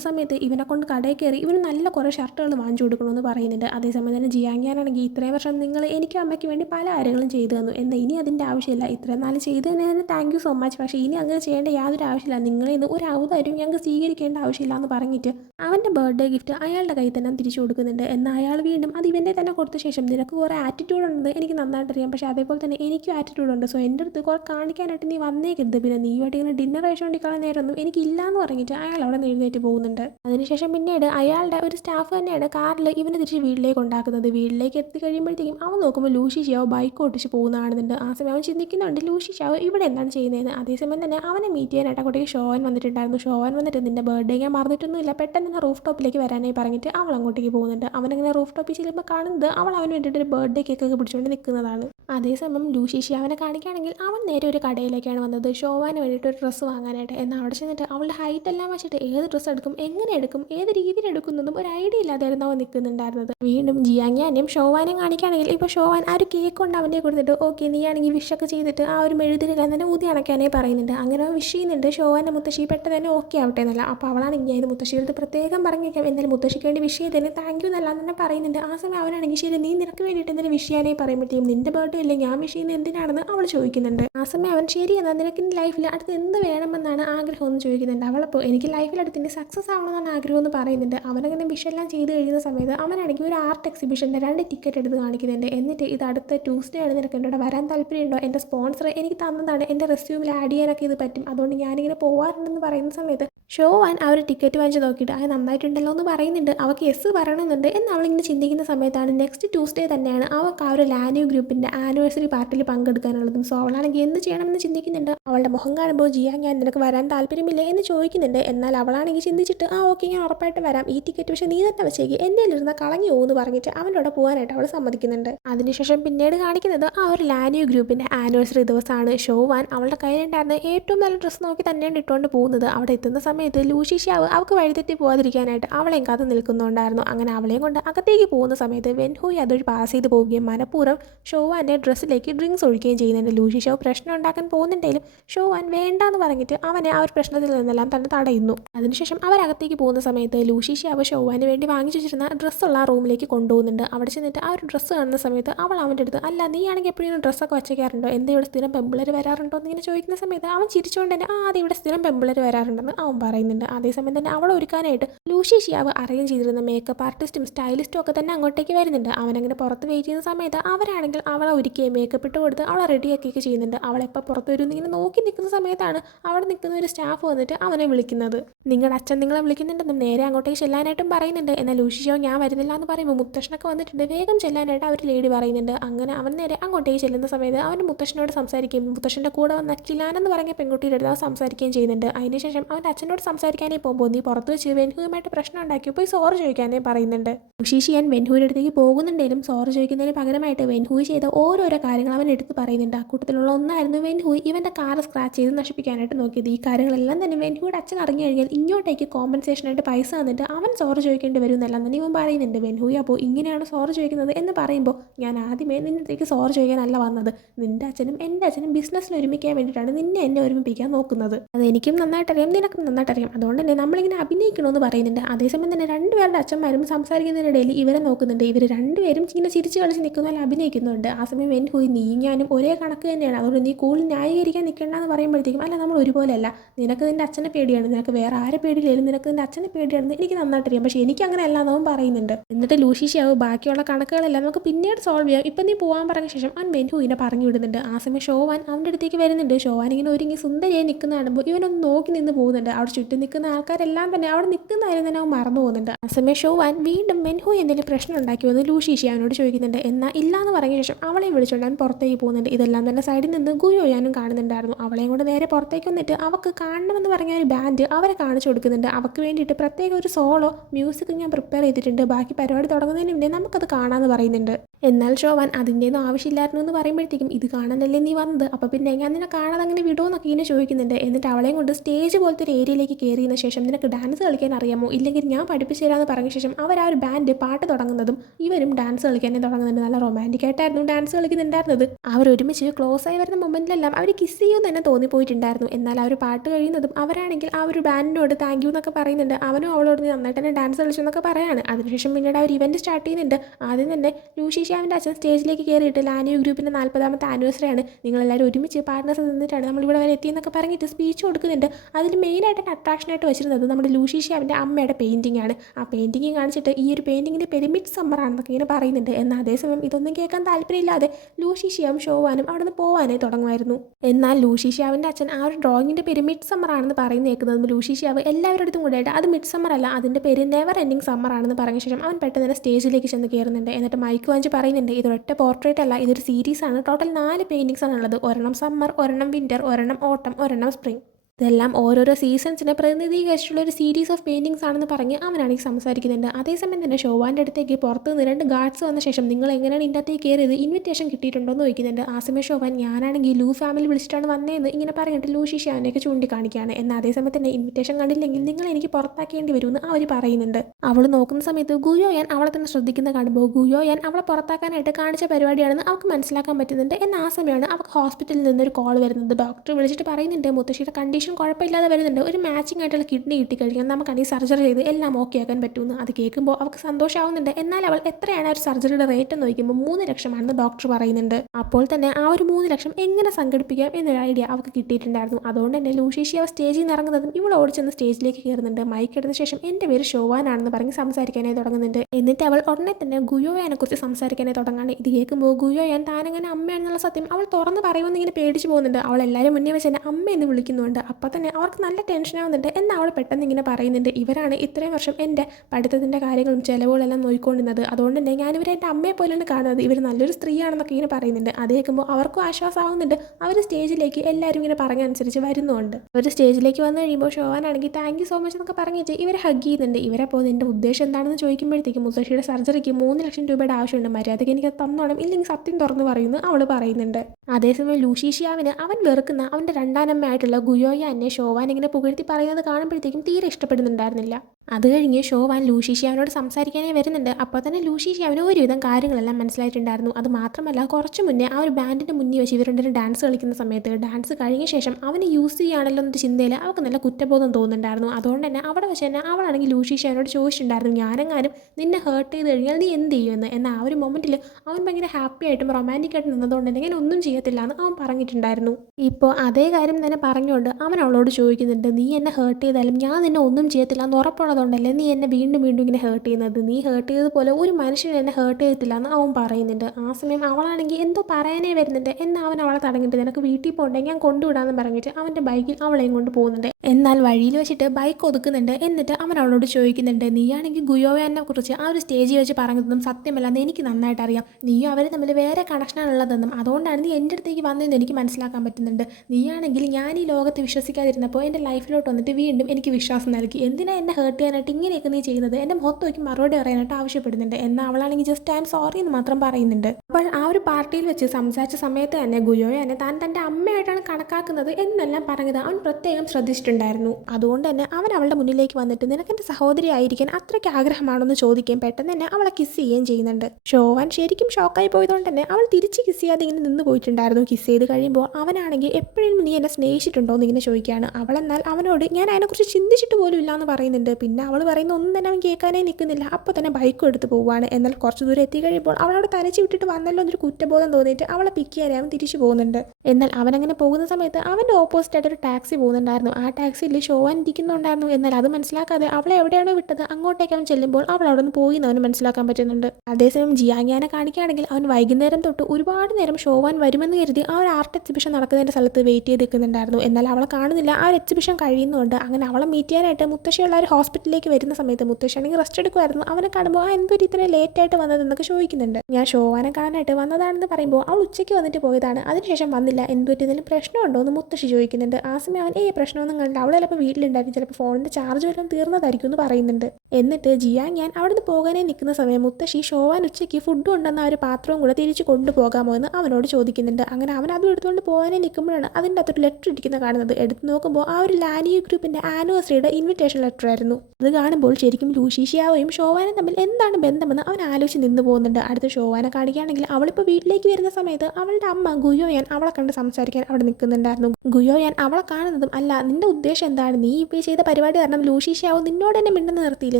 സമയത്ത് ഇവനെ കൊണ്ട് കടയിൽ കയറി ഇവന് നല്ല കുറേ ഷർട്ടുകൾ വാങ്ങിച്ചു കൊടുക്കണമെന്ന് പറയുന്നുണ്ട്. അതേസമയം തന്നെ ജിയാങ്ങാനാണെങ്കിൽ ഇത്രയും വർഷം നിങ്ങൾ എനിക്കും അമ്മയ്ക്ക് വേണ്ടി പല കാര്യങ്ങളും ചെയ്തു തന്നു, എന്നാൽ ഇനി അതിൻ്റെ ആവശ്യമില്ല. ഇത്രയും നാൾ ചെയ്തു തന്നെ താങ്ക് യു സോ മച്ച്, പക്ഷേ ഇനി അങ്ങനെ ചെയ്യേണ്ട യാതൊരു ആവശ്യമില്ല. നിങ്ങളിൽ നിന്ന് ഒരു ഔദാര്യവും ഞങ്ങൾക്ക് സ്വീകരിക്കേണ്ട ആവശ്യമില്ല എന്ന് പറഞ്ഞിട്ട് അവൻ്റെ ബർത്ത്ഡേ ഗിഫ്റ്റ് അയാളുടെ കയ്യിൽ തന്നെ തിരിച്ചു കൊടുക്കുന്നുണ്ട്. എന്നാൽ അയാൾ വീണ്ടും അത് ഇവൻ്റെ തന്നെ കൊടുത്ത ശേഷം നിനക്ക് കുറേ ആറ്റിറ്റ്യൂഡ് ഉണ്ടെന്ന് എനിക്ക് നന്നായിട്ടറിയാം, പക്ഷേ അതേപോലെ തന്നെ എനിക്കും ആറ്റിറ്റ്യൂഡ് ഉണ്ട്. സോ എൻ്റെ അടുത്ത് കുറേ കാണിക്കാനായിട്ട് നീ വന്നേക്കരുത്. പിന്നെ നീയുമായിട്ട് ഇങ്ങനെ ഡിന്നർ കഴിച്ചുകൊണ്ടിരിക്കാനുള്ള നേരമൊന്നും എനിക്കില്ല എന്ന് പറഞ്ഞിട്ട് അയാൾ അവിടെ നിന്ന് എഴുന്നേറ്റ് പോകുന്നുണ്ട്. അതിനുശേഷം പിന്നീട് അയാളുടെ ഒരു സ്റ്റാഫ് തന്നെയാണ് കാറിൽ ഇവനെ തിരിച്ച് വീട്ടിലേക്ക് ഉണ്ടാക്കുന്നത്. വീട്ടിലേക്ക് എത്തി കഴിയുമ്പോഴത്തേക്കും അവൻ നോക്കുമ്പോൾ ലൂഷി ഷിയാവോ ബൈക്ക് ഓടിച്ച് പോകുന്നതാണെന്നുണ്ട്. ആ സമയം അവൻ ചിന്തിക്കുന്നുണ്ട് ലൂഷി ഷിയാവോ ഇവിടെ എന്താണ് ചെയ്യുന്നതെന്ന്. അതേസമയം തന്നെ അവനെ മീറ്റ് ചെയ്യാനായിട്ട് അങ്ങോട്ടേക്ക് ഷോവൻ വന്നിട്ടുണ്ടായിരുന്നു. ഷോവൻ വന്നിട്ട് നിന്റെ ബർത്ത്ഡേ ഞാൻ മറന്നിട്ടൊന്നുമില്ല, പെട്ടെന്ന് തന്നെ റൂഫ് ടോപ്പിലേക്ക് വരാനായി പറഞ്ഞിട്ട് അവൾ അങ്ങോട്ടേക്ക് പോകുന്നുണ്ട്. അവനങ്ങനെ റൂഫ് ടോപ്പിൽ ചെല്ലുമ്പോൾ കാണുന്നത് അവൾ അവന് വേണ്ടിയിട്ട് ഒരു ബർത്ത്ഡേ കേക്കൊക്കെ പിടിച്ചുകൊണ്ട് നിൽക്കുന്നതാണ്. അതേസമയം ലൂഷി ഷിയാവനെ കാണിക്കുകയാണെങ്കിൽ അവൻ നേരെ ഒരു കടയിലേക്കാണ് വന്നത് ഷോവാന് വേണ്ടിയിട്ട് ഒരു ഡ്രസ്സ് വാങ്ങാനായിട്ട്. എന്നാൽ അവിടെ ചെന്നിട്ട് അവളുടെ ഹൈറ്റ് എല്ലാം വെച്ചിട്ട് ഏത് ഡ്രസ്സ് എടുക്കും, എങ്ങനെ എടുക്കും, ഏത് രീതിയിൽ എടുക്കുന്നതും ഒരു ഐഡിയ ഇല്ലാതായിരുന്നു അവൻ നിൽക്കുന്നുണ്ടായിരുന്നത്. വീണ്ടും ജിയാങ്യാനെയും ഷോവാനെയും കാണിക്കുകയാണെങ്കിൽ ഇപ്പോൾ ഷോവാൻ ആ ഒരു കേക്ക് കൊണ്ട് അവൻ്റെ കൊടുത്തിട്ട് ഓക്കെ നീയാണെങ്കിൽ വിഷൊക്കെ ചെയ്തിട്ട് ആ ഒരു മെഴുതിലെല്ലാം തന്നെ ഊതി അണയ്ക്കാനേ പറയുന്നുണ്ട്. അങ്ങനെ വിഷ് ചെയ്യുന്നുണ്ട്. ഷോവാൻ്റെ മുത്തശ്ശി പെട്ടെന്ന് തന്നെ ഓക്കെ ആവട്ടെ എന്നല്ല. അപ്പോൾ അവളാണെങ്കിൽ അതിന് മുത്തശ്ശിയുടെ പ്രത്യേകം പറഞ്ഞേക്കാം, എന്തായാലും മുത്തശ്ശിക്ക് വേണ്ടി വിഷ് ചെയ്തതിന് താങ്ക് യു എന്നെല്ലാം തന്നെ പറയുന്നുണ്ട്. ആ സമയം അവനാണെങ്കിൽ ശരി നീ നിനക്ക് വേണ്ടിയിട്ട് എന്തെങ്കിലും വിഷ് ചെയ്യാനേ പറയുമ്പോഴത്തേക്കും നിന്റെ ബർത്ത്ഡേ അല്ലേ ഞാൻ വിഷ് ചെയ്യുന്നത് എന്തിനാണെന്ന് അവൾ ചോദിക്കുന്നുണ്ട്. ആ സമയം അവൻ ശരി എന്നാൽ നിനക്ക് ലൈഫിൽ അടുത്ത് എന്ത് വേണമെന്നാണ് ആഗ്രഹം എന്ന് ചോദിക്കുന്നുണ്ട്. അവളപ്പോൾ എനിക്ക് ലൈഫിൽ അടുത്ത് സക്സസ് ആവണമെന്നാണ് ആഗ്രഹം എന്ന് പറയുന്നുണ്ട്. അവനങ്ങനെ വിഷെല്ലാം ചെയ്ത് കഴിയുന്ന സമയത്ത് അവനാണെങ്കിൽ ഒരു ആർട്ട് എക്സിബിഷൻ്റെ 2 ടിക്കറ്റ് എടുത്ത് കാണിക്കുന്നുണ്ട്. എന്നിട്ട് ഇത് അടുത്ത ട്യൂസ്ഡേ ആണ്, നിനക്ക് എന്നോട് വരാൻ താല്പര്യമുണ്ടോ, എൻ്റെ സ്പോൺസർ എനിക്ക് തന്നതാണ്, എൻ്റെ റെസ്യൂമിൽ ആഡ് ചെയ്യാനൊക്കെ ഇത് പറ്റും, അതുകൊണ്ട് ഞാനിങ്ങനെ പോകാറുണ്ടെന്ന് പറയുന്ന സമയത്ത് ഷോവാൻ ആ ഒരു ടിക്കറ്റ് വാങ്ങിച്ച് നോക്കിയിട്ട് അത് നന്നായിട്ടുണ്ടല്ലോ എന്ന് പറയുന്നുണ്ട്. അവൾക്ക് യെസ് പറയണമെന്നുണ്ട് എന്ന് അവളിങ്ങനെ ചിന്തിക്കുന്ന സമയത്താണ് നെക്സ്റ്റ് ട്യൂസ്ഡേ തന്നെയാണ് അവൾക്ക് ആ ഒരു ലാന്യൂ ഗ്രൂപ്പിൻ്റെ ആനിവേഴ്സറി പാർട്ടിയിൽ പങ്കെടുക്കാനുള്ളതും. സോ അവളാണെങ്കിൽ എന്ത് ചെയ്യണമെന്ന് ചിന്തിക്കുന്നുണ്ട്. അവളുടെ മുഖം കാണുമ്പോൾ ജിയാ ഞാൻ നിനക്ക് വരാൻ താല്പര്യമില്ല എന്ന് ചോദിക്കുന്നുണ്ട്. എന്നാൽ അവളാണെങ്കിൽ ചിന്തിച്ചിട്ട് ആ ഓക്കെ ഞാൻ ഉറപ്പായിട്ട് വരാം, ഈ ടിക്കറ്റ് പക്ഷേ നീ തന്നെ വെച്ചേക്ക്, എൻ്റെ ഇരുന്ന കളഞ്ഞു പോകുമെന്ന് പറഞ്ഞിട്ട് അവനോട് പോകാനായിട്ട് അവൾ സമ്മതിക്കുന്നുണ്ട്. അതിനുശേഷം പിന്നീട് കാണിക്കുന്നത് ആ ഒരു ലാന്യൂ ഗ്രൂപ്പിൻ്റെ ആനിവേഴ്സറി ദിവസമാണ്. ഷോവാൻ അവളുടെ കയ്യിലുണ്ടായിരുന്ന ഏറ്റവും നല്ല ഡ്രസ്സ് നോക്കി തന്നെയാണ് ഇട്ടുകൊണ്ട് പോകുന്നത്. അവിടെ എത്തുന്ന സമയത്ത് ലൂഷി ഷിയാവ് അവൾക്ക് വഴിതെറ്റി പോകാതിരിക്കാനായിട്ട് അവളെയും കാത്ത് നിൽക്കുന്നുണ്ടായിരുന്നു. അങ്ങനെ അവളെയും കൊണ്ട് അകത്തേക്ക് പോകുന്ന സമയത്ത് വെൻഹൂയി അതൊരു പാസ് ചെയ്ത് പോവുകയും മനഃപൂർവ്വം ഷോവാൻ്റെ ഡ്രസ്സിലേക്ക് ഡ്രിങ്ക്സ് ഒഴിക്കുകയും ചെയ്യുന്നുണ്ട്. ലൂഷി ഷിയാവ് പ്രശ്നം ഉണ്ടാക്കാൻ പോകുന്നുണ്ടെങ്കിലും ഷോവാൻ വേണ്ടാന്ന് പറഞ്ഞിട്ട് അവനെ ആ ഒരു പ്രശ്നത്തിൽ നിന്നെല്ലാം തന്നെ തടയുന്നു. അതിനുശേഷം അവരകത്തേക്ക് പോകുന്ന സമയത്ത് ലൂഷി ഷിയാവ് ഷോവാന് വേണ്ടി വാങ്ങിച്ചു വെച്ചിരുന്ന ഡ്രസ്സുള്ള ആ റൂമിലേക്ക് കൊണ്ടുപോകുന്നുണ്ട്. അവിടെ ചെന്നിട്ട് ആ ഒരു ഡ്രസ്സ് കാണുന്ന സമയത്ത് അവൾ അവൻ്റെ അടുത്ത് അല്ല നീയാണെങ്കിൽ എപ്പോഴും ഡ്രസ്സൊക്കെ വച്ചേക്കാറുണ്ടോ, എന്താ ഇവിടെ സ്ഥിരം പെമ്പിളർ വരാറുണ്ടോ എന്നിങ്ങനെ ചോദിക്കുന്ന സമയത്ത് അവൻ ചിരിച്ചുകൊണ്ട് തന്നെ ആദ്യം ഇവിടെ സ്ഥിരം പെമ്പിളർ വരാറുണ്ടെന്ന് അവൻ പറയുന്നുണ്ട്. അതേസമയം തന്നെ അവളെ ഒരുക്കാനായിട്ട് ലൂഷി ഷിയാവ് അറേഞ്ച് ചെയ്തിരുന്ന മേക്കപ്പ് ആർട്ടിസ്റ്റും സ്റ്റൈലിസ്റ്റും ഒക്കെ തന്നെ അങ്ങോട്ടേക്ക് വരുന്നുണ്ട്. അവനങ്ങനെ പുറത്ത് വെയിറ്റ് ചെയ്യുന്ന സമയത്ത് അവരാണെങ്കിൽ അവളെ ഒരുക്കുകയും മേക്കപ്പ് ഇട്ട് കൊടുത്ത് അവളെ റെഡിയാക്കിയൊക്കെ ചെയ്യുന്നുണ്ട്. അവളെപ്പോൾ പുറത്ത് വരും ഇങ്ങനെ നോക്കി നിൽക്കുന്ന സമയത്താണ് അവിടെ നിൽക്കുന്ന ഒരു സ്റ്റാഫ് വന്നിട്ട് അവനെ വിളിക്കുന്നത്. നിങ്ങളുടെ അച്ഛൻ നിങ്ങളെ വിളിക്കുന്നുണ്ടെന്നും നേരെ അങ്ങോട്ടേക്ക് ചെല്ലാനായിട്ടും പറയുന്നുണ്ട്. എന്നാൽ ലൂഷി ഷിയാവ് ഞാൻ വരുന്നില്ല എന്ന് പറയുമ്പോൾ മുത്തശ്ശനൊക്കെ വന്നിട്ടുണ്ട്, വേഗം ചെല്ലാനായിട്ട് അവർ ലേഡി പറയുന്നുണ്ട്. അങ്ങനെ അവൻ നേരെ അങ്ങോട്ടേക്ക് ചെല്ലുന്ന സമയത്ത് അവൻ്റെ മുത്തശ്ശനോട് സംസാരിക്കുകയും മുത്തശ്ശൻ്റെ കൂടെ വന്ന കിലാൻ എന്ന് പറഞ്ഞ പെൺകുട്ടിയുടെ അടുത്ത് അവൻ സംസാരിക്കുകയും ചെയ്യുന്നുണ്ട്. അതിനുശേഷം അവൻ്റെ അച്ഛനോട് സംസാരിക്കാനേ പോകുമ്പോൾ നീ പുറത്ത് വെച്ച് വെൻഹുവുമായിട്ട് പ്രശ്നം ഉണ്ടാക്കി പോയി സോറി ചോദിക്കാനേ പറയുന്നുണ്ട്. ലൂഷി ഷിയാൻ വെൻഹുവിൻ്റെ അടുത്തേക്ക് പോകുന്നുണ്ടെങ്കിലും സോറി ചോദിക്കുന്നതിന് പകരമായിട്ട് വെൻഹുയി ചെയ്ത ഓരോരോ കാര്യങ്ങൾ അവൻ എടുത്ത് പറയുന്നുണ്ട്. ആ കൂട്ടത്തിലുള്ള ഒന്നായിരുന്നു വെൻഹുയി ഇവൻ്റെ കാർ സ്ക്രാച്ച് ചെയ്ത് നശിപ്പിക്കാനായിട്ട് നോക്കിയത്. ഈ കാര്യങ്ങളെല്ലാം തന്നെ വെൻഹുയുടെ അച്ഛൻ അറിഞ്ഞു കഴിഞ്ഞാൽ ഇങ്ങോട്ടേക്ക് കോമ്പൻസേഷനായിട്ട് പൈസ തന്നിട്ട് അവൻ സോറി ചോദിക്കേണ്ടി വരും എന്നെല്ലാം തന്നെ ഇവൻ പറയുന്നുണ്ട്. വെൻഹുയി അപ്പോൾ ഇങ്ങനെയാണ് സോറി ചോദിക്കുന്നത് എന്ന് പറയുമ്പോൾ ഞാൻ ആദ്യമേ നിന്നത്തേക്ക് സോറി ചോദിക്കാനല്ല വന്നത്, നിൻ്റെ അച്ഛനും എൻ്റെ അച്ഛനും ബിസിനസ്സിൽ ഒരുമിക്കാൻ വേണ്ടിയിട്ടാണ് നിന്നെ എന്നെ ഒരുമിപ്പിക്കാൻ നോക്കുന്നത്. അത് എനിക്കും നന്നായിട്ടറിയാം നിനക്കും നന്നായിട്ടറിയാം, അതുകൊണ്ട് തന്നെ നമ്മളിങ്ങനെ അഭിനയിക്കണമെന്ന് പറയുന്നുണ്ട്. അതേസമയം തന്നെ രണ്ടുപേരുടെ അച്ഛന്മാരും സംസാരിക്കുന്നതിനിടയിൽ ഇവരെ നോക്കുന്നുണ്ട്. ഇവർ രണ്ടുപേരും ഇങ്ങനെ ചിരിച്ച് കളിച്ച് നിൽക്കുന്ന അഭിനയിക്കുന്നുണ്ട്. ആ സമയം വെൻഹുയി നീ ഞാനും ഒരേ കണക്ക് തന്നെയാണ്, അതുകൊണ്ട് നീ കൂടുതൽ ന്യായീകരിക്കാൻ നിൽക്കേണ്ടെന്ന് പറയുമ്പോഴത്തേക്കും അല്ല നമ്മൾ ഒരുപോലെയല്ല, നിനക്ക് നിൻ്റെ അച്ഛനെ പേടിയാണ്, നിനക്ക് വേറെ ആരെ പേടിയില്ലാലും നിനക്ക് നിൻ്റെ അച്ഛനെ പേടിയാണെന്ന് എനിക്ക് നന്നായിട്ടറിയാം, പക്ഷേ എനിക്ക് അങ്ങനെ അല്ലാന്നവൻ പറയുന്നുണ്ട്. എന്നിട്ട് ലൂഷി ഷിയാവ് ബാക്കിയുള്ള കണക്കുകളെല്ലാം നമുക്ക് പിന്നീട് സോൾവ് ചെയ്യാം, ഇപ്പം നീ പോകാൻ പറഞ്ഞ ശേഷം അവൻ വെൻഹുവിനെ പറഞ്ഞു വിടുന്നുണ്ട്. ആ സമയം ഷോവാൻ അവൻ്റെ അടുത്തേക്ക് വരുന്നുണ്ട്. ഷോവാൻ ഇങ്ങനെ ഒരുങ്ങി സുന്ദരിയായി നിൽക്കുന്ന കാണുമ്പോൾ ഇവനൊന്ന് നോക്കി നിന്ന് പോകുന്നുണ്ട്. അവിടെ ചുറ്റും നിൽക്കുന്ന ആൾക്കാരെല്ലാം തന്നെ അവിടെ നിൽക്കുന്നതായിരുന്നു തന്നെ അവൻ മറന്നു പോകുന്നുണ്ട്. ആ സമയം ഷോവാൻ വീണ്ടും വെൻഹുയി എന്തെങ്കിലും പ്രശ്നം ഉണ്ടാക്കി വന്ന് ലൂഷി ഷിയാവിനോട് ചോദിക്കുന്നുണ്ട്. എന്നാൽ ഇല്ലാന്ന് പറഞ്ഞ ശേഷം അവളെ ഷോവാനെയും വിളിച്ചുകൊണ്ട് അവൻ പുറത്തേക്ക് പോകുന്നുണ്ട്. ഇതെല്ലാം തന്നെ സൈഡിൽ നിന്ന് ഗുയോയാനും കാണുന്നുണ്ടായിരുന്നു. അവളെയും കൊണ്ട് നേരെ പുറത്തേക്ക് വന്നിട്ട് അവൾക്ക് കാണണമെന്ന് പറഞ്ഞ ഒരു ബാൻഡ് അവരെ കാണിച്ചു കൊടുക്കുന്നുണ്ട്. അവൾക്ക് വേണ്ടിയിട്ട് പ്രത്യേക ഒരു സോളോ മ്യൂസിക് ഞാൻ പ്രിപ്പയർ ചെയ്തിട്ടുണ്ട്, ബാക്കി പരിപാടി തുടങ്ങുന്നതിന് മുന്നേ നമുക്കത് കാണാമെന്ന് പറയുന്നുണ്ട്. എന്നാൽ ഷോവാൻ അതിൻ്റെ ഒന്നും ആവശ്യമില്ലായിരുന്നു എന്ന് പറയുമ്പോഴത്തേക്കും ഇത് കാണാനല്ലേ നീ വന്നത്, അപ്പോൾ പിന്നെ ഞാൻ നിന്നെ കാണാതെ അങ്ങനെ വിടുമെന്നൊക്കെ ഇങ്ങനെ ചോദിക്കുന്നുണ്ട്. എന്നിട്ട് അവളെയും കൊണ്ട് സ്റ്റേജ് പോലത്തെ ഒരു ഏരിയയിലേക്ക് കയറിയതിന് ശേഷം നിനക്ക് ഡാൻസ് കളിക്കാൻ അറിയാമോ, ഇല്ലെങ്കിൽ ഞാൻ പഠിപ്പിച്ചു തരാമെന്ന് പറഞ്ഞ ശേഷം അവർ ആ ഒരു ബാൻഡ് പാട്ട് തുടങ്ങുന്നതും ഇവരും ഡാൻസ് കളിക്കാനേ തുടങ്ങുന്നുണ്ട്. നല്ല റൊമാൻറ്റിക് ആയിട്ടായിരുന്നു ഡാൻസ് കളിക്കുന്നുണ്ടായിരുന്നത്. അവർ ഒരുമിച്ച് ക്ലോസ് ആയി വരുന്ന മൊമെന്റിലെല്ലാം അവർ കിസ് ചെയ്യുമെന്ന് തന്നെ തോന്നിപ്പോയിട്ടുണ്ടായിരുന്നു. എന്നാൽ അവർ പാട്ട് കഴിയുന്നതും അവരാണെങ്കിൽ ആ ഒരു ബാൻഡിനോട് താങ്ക് യു എന്നൊക്കെ പറയുന്നുണ്ട്. അവനും അവളോട് നന്നായിട്ട് തന്നെ ഡാൻസ് കളിച്ചു എന്നൊക്കെ പറയാണ്. അതിനുശേഷം പിന്നീട് ആ ഒരു ഇവന്റ് സ്റ്റാർട്ട് ചെയ്യുന്നുണ്ട്. ആദ്യം തന്നെ ലൂഷി ഷ്യാമിൻ്റെ അച്ഛൻ സ്റ്റേജിലേക്ക് കയറിയിട്ട് ലാനിയോ ഗ്രൂപ്പിൻ്റെ 40ാമത്തെ ആനിവേഴ്സറി ആണ്, നിങ്ങളെല്ലാവരും ഒരുമിച്ച് പാർട്ട്നേഴ്സ് നിന്നിട്ടാണ് നമ്മളിവിടെ വരെ എത്തിയെന്നൊക്കെ പറഞ്ഞിട്ട് സ്പീച്ച് കൊടുക്കുന്നുണ്ട്. അതിൽ മെയിനായിട്ട് അട്രാക്ഷനായിട്ട് വെച്ചിരുന്നത് നമ്മുടെ ലൂഷി ഷ്യാമിൻ്റെ അമ്മയുടെ പെയിൻറ്റിംഗ് ആണ്. ആ പെയിൻറ്റിങ് കാണിച്ചിട്ട് ഈ ഒരു പെയിൻറ്റിങ്ങിൻ്റെ പേര് മിഡ് സമ്മർ ആണെന്നൊക്കെ ഇങ്ങനെ പറയുന്നുണ്ട്. എന്നാൽ അതേസമയം ഇതൊന്നും കേൾക്കാൻ താല്പര്യമില്ലാതെ ലൂഷി ഷ്യാം ഷോവാനും അവിടെ നിന്ന് പോകാനേ തുടങ്ങുമായിരുന്നു. എന്നാൽ ലൂഷി ഷ്യാവിൻ്റെ അച്ഛൻ ആ ഒരു ഡ്രോയിങ്ങിൻ്റെ പേര് മിഡ് സമ്മർ ആണെന്ന് പറയുന്ന കേൾക്കുന്നതും ലൂഷി ഷ്യാവ് എല്ലാവരുടെ അടുത്തും കൂടെയായിട്ട് അത് മിഡ് സമ്മർ അല്ല, അതിൻ്റെ പേര് നെവർ എൻഡിങ് സമ്മർ ആണെന്ന് പറഞ്ഞ ശേഷം അവൻ പെട്ടെന്ന് തന്നെ സ്റ്റേജിലേക്ക് ചെന്ന് കയറുന്നുണ്ട്. എന്നിട്ട് മൈക്ക് വാങ്ങിച്ച് പറയുന്നുണ്ട്, ഇതൊരൊറ്റ പോർട്രേറ്റ് അല്ല, ഇതൊരു സീരീസ് ആണ്. ടോട്ടൽ 4 പെയിൻറ്റിങ്സ് ആണുള്ളത്. ഒരെണ്ണം സമ്മർ, ഒരെണ്ണം വിൻ്റർ, ഒരെണ്ണം ഓട്ടം, ഒരെണ്ണം സ്പ്രിംഗ്. ഇതെല്ലാം ഓരോരോ സീസൺസിനെ പ്രതിനിധീകരിച്ചിട്ടുള്ള ഒരു സീരീസ് ഓഫ് പെയിൻറ്റിങ്സ് ആണെന്ന് പറഞ്ഞ് അവനാണെങ്കിൽ സംസാരിക്കുന്നുണ്ട്. അതേസമയം തന്നെ ഷോവാൻ്റെ അടുത്തേക്ക് പുറത്ത് നിന്ന് 2 ഗാർഡ്സ് വന്ന ശേഷം നിങ്ങൾ എങ്ങനെയാണ് ഇതിൻ്റെ അകത്തേക്ക് കയറിയത്, ഇൻവിറ്റേഷൻ കിട്ടിയിട്ടുണ്ടോ എന്ന് ചോദിക്കുന്നുണ്ട്. ആ സമയം ഷോവാൻ ഞാനാണെങ്കിൽ ലൂ ഫാമിലി വിളിച്ചിട്ടാണ് വന്നതെന്ന് ഇങ്ങനെ പറഞ്ഞിട്ട് ലൂഷി ഷ്യാവിനെയൊക്കെ ചൂണ്ടിക്കാണിക്കുകയാണ്. എന്നാൽ അതേസമയം തന്നെ ഇൻവിറ്റേഷൻ കണ്ടില്ലെങ്കിൽ നിങ്ങൾ എനിക്ക് പുറത്താക്കേണ്ടി വരുമെന്ന് അവർ പറയുന്നുണ്ട്. അവൾ നോക്കുന്ന സമയത്ത് ഗുയോയാൻ അവളെ തന്നെ ശ്രദ്ധിക്കുന്ന കാണുമ്പോൾ ഗുയോയാൻ അവളെ പുറത്താക്കാനായിട്ട് കാണിച്ച പരിപാടിയാണെന്ന് അവൾക്ക് മനസ്സിലാക്കാൻ പറ്റുന്നുണ്ട്. എന്നാൽ ആ സമയമാണ് അവൾക്ക് ഹോസ്പിറ്റലിൽ നിന്നൊരു കോൾ വരുന്നത്. ഡോക്ടർ വിളിച്ചിട്ട് പറയുന്നുണ്ട് മുത്തശ്ശിയുടെ കണ്ടീഷൻ കുഴപ്പമില്ലാതെ വരുന്നുണ്ട്, ഒരു മാച്ചിങ് ആയിട്ടുള്ള കിഡ്നി കിട്ടിക്കഴിഞ്ഞാൽ നമുക്കാണെങ്കിൽ സർജറി ചെയ്ത് എല്ലാം ഓക്കെ ആക്കാൻ പറ്റുമെന്ന്. അത് കേൾക്കുമ്പോൾ അവൾക്ക് സന്തോഷമാവുന്നുണ്ട്. എന്നാൽ അവൾ എത്രയാണ് ആ ഒരു സർജറിയുടെ റേറ്റ് എന്ന് ചോദിക്കുമ്പോൾ 3 ലക്ഷമാണെന്ന് ഡോക്ടർ പറയുന്നുണ്ട്. അപ്പോൾ തന്നെ ആ ഒരു 3 ലക്ഷം എങ്ങനെ സംഘടിപ്പിക്കാം എന്നൊരു ഐഡിയ അവൾക്ക് കിട്ടിയിട്ടുണ്ടായിരുന്നു. അതുകൊണ്ട് തന്നെ ലൂഷി ഷ്യാവ് സ്റ്റേജിൽ നിന്ന് ഇറങ്ങുന്നതും ഇവൾ ഓടിച്ചെന്ന് സ്റ്റേജിലേക്ക് കയറുന്നുണ്ട്. മൈക്ക് എടുത്ത ശേഷം എൻ്റെ പേര് ഷോവാനാണെന്ന് പറഞ്ഞ് സംസാരിക്കാനായി തുടങ്ങുന്നുണ്ട്. എന്നിട്ട് അവൾ ഉടനെ തന്നെ ഗുയോയാനെ കുറിച്ച് സംസാരിക്കാനായി തുടങ്ങാണ്. ഇത് കേൾക്കുമ്പോൾ ഗുയോയാൻ താനങ്ങനെ അമ്മയാണെന്നുള്ള സത്യം അവൾ തുറന്ന് പറയുമെന്ന് ഇങ്ങനെ പേടിച്ച് പോകുന്നുണ്ട്. അവൾ എല്ലാവരും മുന്നേ വെച്ച് തന്നെ അമ്മ എന്ന് വിളിക്കുന്നുണ്ട്. അപ്പോൾ തന്നെ അവർക്ക് നല്ല ടെൻഷൻ ആവുന്നുണ്ട്. എന്നാൽ അവൾ പെട്ടെന്ന് ഇങ്ങനെ പറയുന്നുണ്ട്, ഇവരാണ് ഇത്രയും വർഷം എൻ്റെ പഠിത്തത്തിൻ്റെ കാര്യങ്ങളും ചിലവുകളെല്ലാം നോക്കിക്കൊണ്ടിരുന്നത്, അതുകൊണ്ട് തന്നെ ഞാനിവരെ എൻ്റെ അമ്മയെ പോലെയാണ് കാണുന്നത്, ഇവർ നല്ലൊരു സ്ത്രീയാണെന്നൊക്കെ ഇങ്ങനെ പറയുന്നുണ്ട്. അത് കേൾക്കുമ്പോൾ അവർക്കും ആശ്വാസമാവുന്നുണ്ട്. അവർ സ്റ്റേജിലേക്ക് എല്ലാവരും ഇങ്ങനെ പറഞ്ഞനുസരിച്ച് വരുന്നുണ്ട്. അവർ സ്റ്റേജിലേക്ക് വന്നു കഴിയുമ്പോൾ ഷോവാനാണെങ്കിൽ താങ്ക് യു സോ മച്ച് എന്നൊക്കെ പറഞ്ഞിട്ട് ഇവരെ ഹഗ് ചെയ്യുന്നുണ്ട്. ഇവരപ്പോൾ നിൻ്റെ ഉദ്ദേശം എന്താണെന്ന് ചോദിക്കുമ്പോഴത്തേക്കും മുത്തശ്ശിയുടെ സർജറിക്ക് 3 ലക്ഷം രൂപയുടെ ആവശ്യമുണ്ട്, മര്യാദയ്ക്ക് എനിക്ക് തന്നോണം, ഇല്ലെങ്കിൽ സത്യം തുറന്ന് പറയുന്നു അവൾ പറയുന്നുണ്ട്. അതേസമയം ലൂഷി ഷ്യാവിന് അവൻ വെറുക്കുന്ന അവൻ്റെ രണ്ടാനമ്മയായിട്ടുള്ള ഗുയോയാനെ ഷോവാൻ ഇങ്ങനെ പുകഴ്ത്തി പറയുന്നത് കാണുമ്പോഴത്തേക്കും തീരെ ഇഷ്ടപ്പെടുന്നുണ്ടായിരുന്നില്ല. അത് കഴിഞ്ഞ് ഷോവാൻ ലൂഷി ഷ്യാവിനോട് സംസാരിക്കാനായി വരുന്നുണ്ട്. അപ്പോൾ തന്നെ ലൂഷി ഷ്യാവിന് ഒരുവിധം കാര്യങ്ങളെല്ലാം മനസ്സിലായിട്ടുണ്ടായിരുന്നു. അത് മാത്രമല്ല കുറച്ച് മുന്നേ ആ ഒരു ബാൻഡിൻ്റെ മുന്നിൽ വെച്ച് ഇവരുടെ ഡാൻസ് കളിക്കുന്ന സമയത്ത് ഡാൻസ് കഴിഞ്ഞ ശേഷം അവന് യൂസ് ചെയ്യുകയാണല്ലോ എന്നൊരു ചിന്തയിൽ അവൾക്ക് നല്ല കുറ്റബോധം തോന്നുന്നുണ്ടായിരുന്നു. അതുകൊണ്ട് തന്നെ അവിടെ വെച്ച് തന്നെ അവളാണെങ്കിൽ ലൂഷി ഷ്യാവിനോട് ചോദിച്ചിട്ടുണ്ടായിരുന്നു, ഞാനെങ്ങാനും നിന്നെ ഹേർട്ട് ചെയ്ത് കഴിഞ്ഞാൽ നീ എന്ത് ചെയ്യുമെന്ന്. എന്നാൽ ആ ഒരു മൊമെൻറ്റിൽ അവൻ ഭയങ്കര ഹാപ്പി ആയിട്ടും റൊമാൻറ്റിക് ആയിട്ട് നിന്നതുകൊണ്ട് തന്നെ ഞാൻ ഒന്നും ചെയ്യത്തില്ല എന്ന് അവൻ പറഞ്ഞിട്ടുണ്ടായിരുന്നു. ഇപ്പോൾ അതേ കാര്യം തന്നെ പറഞ്ഞുകൊണ്ട് അവൻ അവളോട് ചോദിക്കുന്നുണ്ട്, നീ എന്നെ ഹേർട്ട് ചെയ്താലും ഞാൻ നിന്നെ ഒന്നും ചെയ്യത്തില്ല എന്ന് ഉറപ്പുള്ളതുകൊണ്ടല്ലേ നീ എന്നെ വീണ്ടും വീണ്ടും ഇങ്ങനെ ഹേർട്ട് ചെയ്യുന്നത്, നീ ഹേർട്ട് ചെയ്തതുപോലെ ഒരു മനുഷ്യൻ എന്നെ ഹേർട്ട് ചെയ്യത്തില്ല എന്ന് അവൻ പറയുന്നുണ്ട്. ആ സമയം അവളാണെങ്കിൽ എന്തോ പറയാനേ വരുന്നുണ്ട്. എന്നാൽ അവൻ അവളെ തടഞ്ഞിട്ട് നിനക്ക് വീട്ടിൽ പോകണ്ടെങ്കിൽ ഞാൻ കൊണ്ടുവിടാമെന്ന് പറഞ്ഞിട്ട് അവൻ്റെ ബൈക്കിൽ അവളെയും കൊണ്ട് പോകുന്നുണ്ട്. എന്നാൽ വഴിയിൽ വെച്ചിട്ട് ബൈക്ക് ഒതുക്കുന്നുണ്ട്. എന്നിട്ട് അവൻ അവളോട് ചോദിക്കുന്നുണ്ട്, നീയാണെങ്കിൽ ഗുയോയാനെ കുറിച്ച് ആ ഒരു സ്റ്റേജിൽ വെച്ച് പറഞ്ഞതൊന്നും സത്യമല്ലെന്ന് എനിക്ക് നന്നായിട്ട് അറിയാം, നീയും അവർ തമ്മിൽ വേറെ കണക്ഷനാണുള്ളതെന്നും അതുകൊണ്ടാണ് നീ എൻ്റെ അടുത്തേക്ക് വന്നതെന്ന് എനിക്ക് മനസ്സിലാക്കാൻ പറ്റുന്നുണ്ട്. നീയാണെങ്കിൽ ഞാൻ ഈ ലോകത്ത് വിശ്വസിക്കാതിരുന്നപ്പോൾ എൻ്റെ ലൈഫിലോട്ട് വന്നിട്ട് വീണ്ടും എനിക്ക് വിശ്വാസം നൽകി, എന്തിനാ എന്നെ ഹേർട്ട് ചെയ്യാനായിട്ട് ഇങ്ങനെയൊക്കെ നീ ചെയ്യുന്നത്, എൻ്റെ മുഖത്ത് നോക്കി മറുപടി പറയാനായിട്ട് ആവശ്യപ്പെടുന്നുണ്ട്. എന്നാൽ അവളാണെങ്കിൽ ജസ്റ്റ് ഐ എം സോറി എന്ന് മാത്രം പറയുന്നുണ്ട്. അപ്പോൾ ആ ഒരു പാർട്ടിയിൽ വെച്ച് സംസാരിച്ച സമയത്ത് തന്നെ ഗുയോയാനെ താൻ തൻ്റെ അമ്മയായിട്ടാണ് കണക്കാക്കുന്നത് എന്നെല്ലാം പറഞ്ഞത് അവൻ പ്രത്യേകം ശ്രദ്ധിച്ചിട്ടുണ്ടായിരുന്നു. അതുകൊണ്ട് തന്നെ അവൻ അവളുടെ മുന്നിലേക്ക് വന്നിട്ട് നിനക്കെൻ്റെ സഹോദരി ആയിരിക്കാൻ അത്രയ്ക്ക് ആഗ്രഹമാണോ എന്ന് ചോദിക്കുകയും പെട്ടെന്ന് തന്നെ അവളെ കിസ് ചെയ്യുകയും ചെയ്യുന്നുണ്ട്. ഷോവാൻ ശരിക്കും ഷോക്കായി പോയതുകൊണ്ട് തന്നെ അവൾ തിരിച്ച് കിസ് ചെയ്യാതെ ഇങ്ങനെ നിന്ന് പോയിട്ടുണ്ടായിരുന്നു. കിസ് ചെയ്ത് കഴിയുമ്പോൾ അവനാണെങ്കിൽ എപ്പോഴും നീ എന്നെ സ്നേഹിച്ചിട്ടുണ്ടോ എന്ന് ഇങ്ങനെ ചോദിക്കുകയാണ്. അവളെന്നാൽ അവനോട് ഞാൻ അതിനെക്കുറിച്ച് ചിന്തിച്ചിട്ട് പോലും ഇല്ല എന്ന് പറയുന്നുണ്ട്. പിന്നെ അവൾ പറയുന്ന ഒന്നും തന്നെ അവൻ കേൾക്കാനേ നിൽക്കുന്നില്ല. അപ്പോൾ തന്നെ ബൈക്കും എടുത്ത് പോവുകയാണ്. എന്നാൽ കുറച്ച് ദൂരം എത്തി കഴിയുമ്പോൾ അവളോട് തനിച്ച് വിട്ടിട്ട് വന്നല്ലോ എന്നൊരു കുറ്റബോധം തോന്നിയിട്ട് അവളെ പിക്ക് ചെയ്യാൻ അവൻ തിരിച്ചു പോകുന്നുണ്ട്. എന്നാൽ അവനങ്ങനെ പോകുന്ന സമയത്ത് അവൻ്റെ ഓപ്പോസിറ്റ് ആയിട്ട് ഒരു ടാക്സി പോകുന്നുണ്ടായിരുന്നു. ആ ടാക്സിയിൽ ഷോവാൻ ഇരിക്കുന്നുണ്ടായിരുന്നു. എന്നാൽ അത് മനസ്സിലാക്കാതെ അവളെ എവിടെയാണോ വിട്ടത് അങ്ങോട്ടേക്ക് അവൻ ചെല്ലുമ്പോൾ അവൾ അവിടെ നിന്ന് പോയി എന്ന് അവന് മനസ്സിലാക്കാൻ പറ്റുന്നുണ്ട്. അതേസമയം ജിയാങ്യാനെ കാണിക്കുകയാണെങ്കിൽ അവൻ വൈകുന്നേരം തൊട്ട് ഒരുപാട് നേരം ഷോവാൻ വരുമെന്ന് കരുതി ആ ഒരു ആർട്ട് എക്സിബിഷൻ നടക്കുന്നതിൻ്റെ സ്ഥലത്ത് വെയിറ്റ് ചെയ്ത് നിൽക്കുന്നുണ്ടായിരുന്നു. എന്നാൽ അവളെ കാണുന്നില്ല. ആ ഒരു എക്സിബിഷൻ കഴിയുന്നുണ്ട്. അങ്ങനെ അവളെ മീറ്റ് ചെയ്യാനായിട്ട് മുത്തശ്ശിയുള്ള ഒരു ഹോസ്പിറ്റലിലേക്ക് വരുന്ന സമയത്ത് മുത്തശ്ശിയാണെങ്കിൽ റെസ്റ്റ് എടുക്കുമായിരുന്നു. അവനെ കാണുമ്പോൾ എന്തൊരു ഇത്ര ലേറ്റ് ആയിട്ട് വന്നതെന്നൊക്കെ ചോദിക്കുന്നുണ്ട്. ഞാൻ ഷോവാനെ കാണാനായിട്ട് വന്നതാണെന്ന് പറയുമ്പോൾ അവൾ ഉച്ചയ്ക്ക് വന്നിട്ട് പോയതാണ്, അതിനുശേഷം വന്നില്ല, എന്തൊരു പ്രശ്നമുണ്ടോ എന്ന് മുത്തശ്ശി ചോദിക്കുന്നുണ്ട്. ആ സമയം അവൻ പ്രശ്നമൊന്നും കണ്ടില്ല, അവൾ ചിലപ്പോൾ വീട്ടിലുണ്ടായിരുന്നു, ചിലപ്പോൾ ഫോണിൻ്റെ ചാർജ് വല്ലതും തീർന്നതായിരിക്കും എന്ന് പറയുന്നുണ്ട്. എന്നിട്ട് ജിയാങ്യാൻ അവിടുന്ന് പോകാനേ നിൽക്കുന്ന സമയം മുത്തശ്ശി ഷോവാൻ ഉച്ചയ്ക്ക് ഫുഡ് കൊണ്ടുവന്ന ആ ഒരു പാത്രവും കൂടെ തിരിച്ചു കൊണ്ടുപോകാമോ എന്ന് അവനോട് ചോദിക്കുന്നുണ്ട്. അങ്ങനെ അവൻ അതും എടുത്തുകൊണ്ട് പോകാനേ നിൽക്കുമ്പോഴാണ് അതിൻ്റെ അകത്തൊരു ലെറ്റർ ഇരിക്കുന്ന കാണുന്നത്. എടുത്ത് നോക്കുമ്പോൾ ആ ഒരു ലാനിയു ഗ്രൂപ്പിൻ്റെ ആനിവേഴ്സറിയുടെ ഇൻവിറ്റേഷൻ ലെറ്റർ ആയിരുന്നു. അത് കാണുമ്പോൾ ശരിക്കും ലൂഷീഷിയാവയും ഷോവാനും തമ്മിൽ എന്താണ് ബന്ധമെന്ന് അവൻ ആലോചിച്ച് നിന്ന് പോകുന്നുണ്ട്. അടുത്ത ഷോവാനെ കാണിക്കുകയാണെങ്കിൽ അവളിപ്പോൾ വീട്ടിലേക്ക് വരുന്ന സമയത്ത് അവളുടെ അമ്മ ഗുയോയാൻ അവളെ കണ്ട് സംസാരിക്കാൻ അവിടെ നിൽക്കുന്നുണ്ടായിരുന്നു. ഗുയോയാൻ അവളെ കാണുന്നതും അല്ല നിന്റെ ഉദ്ദേശം എന്താണ്, നീ ഇപ്പോൾ ചെയ്ത പരിപാടി കാരണം ലൂഷീഷിയാവും നിന്നോട് തന്നെ മിണ്ടുന്ന നിർത്തിയില്ലേ,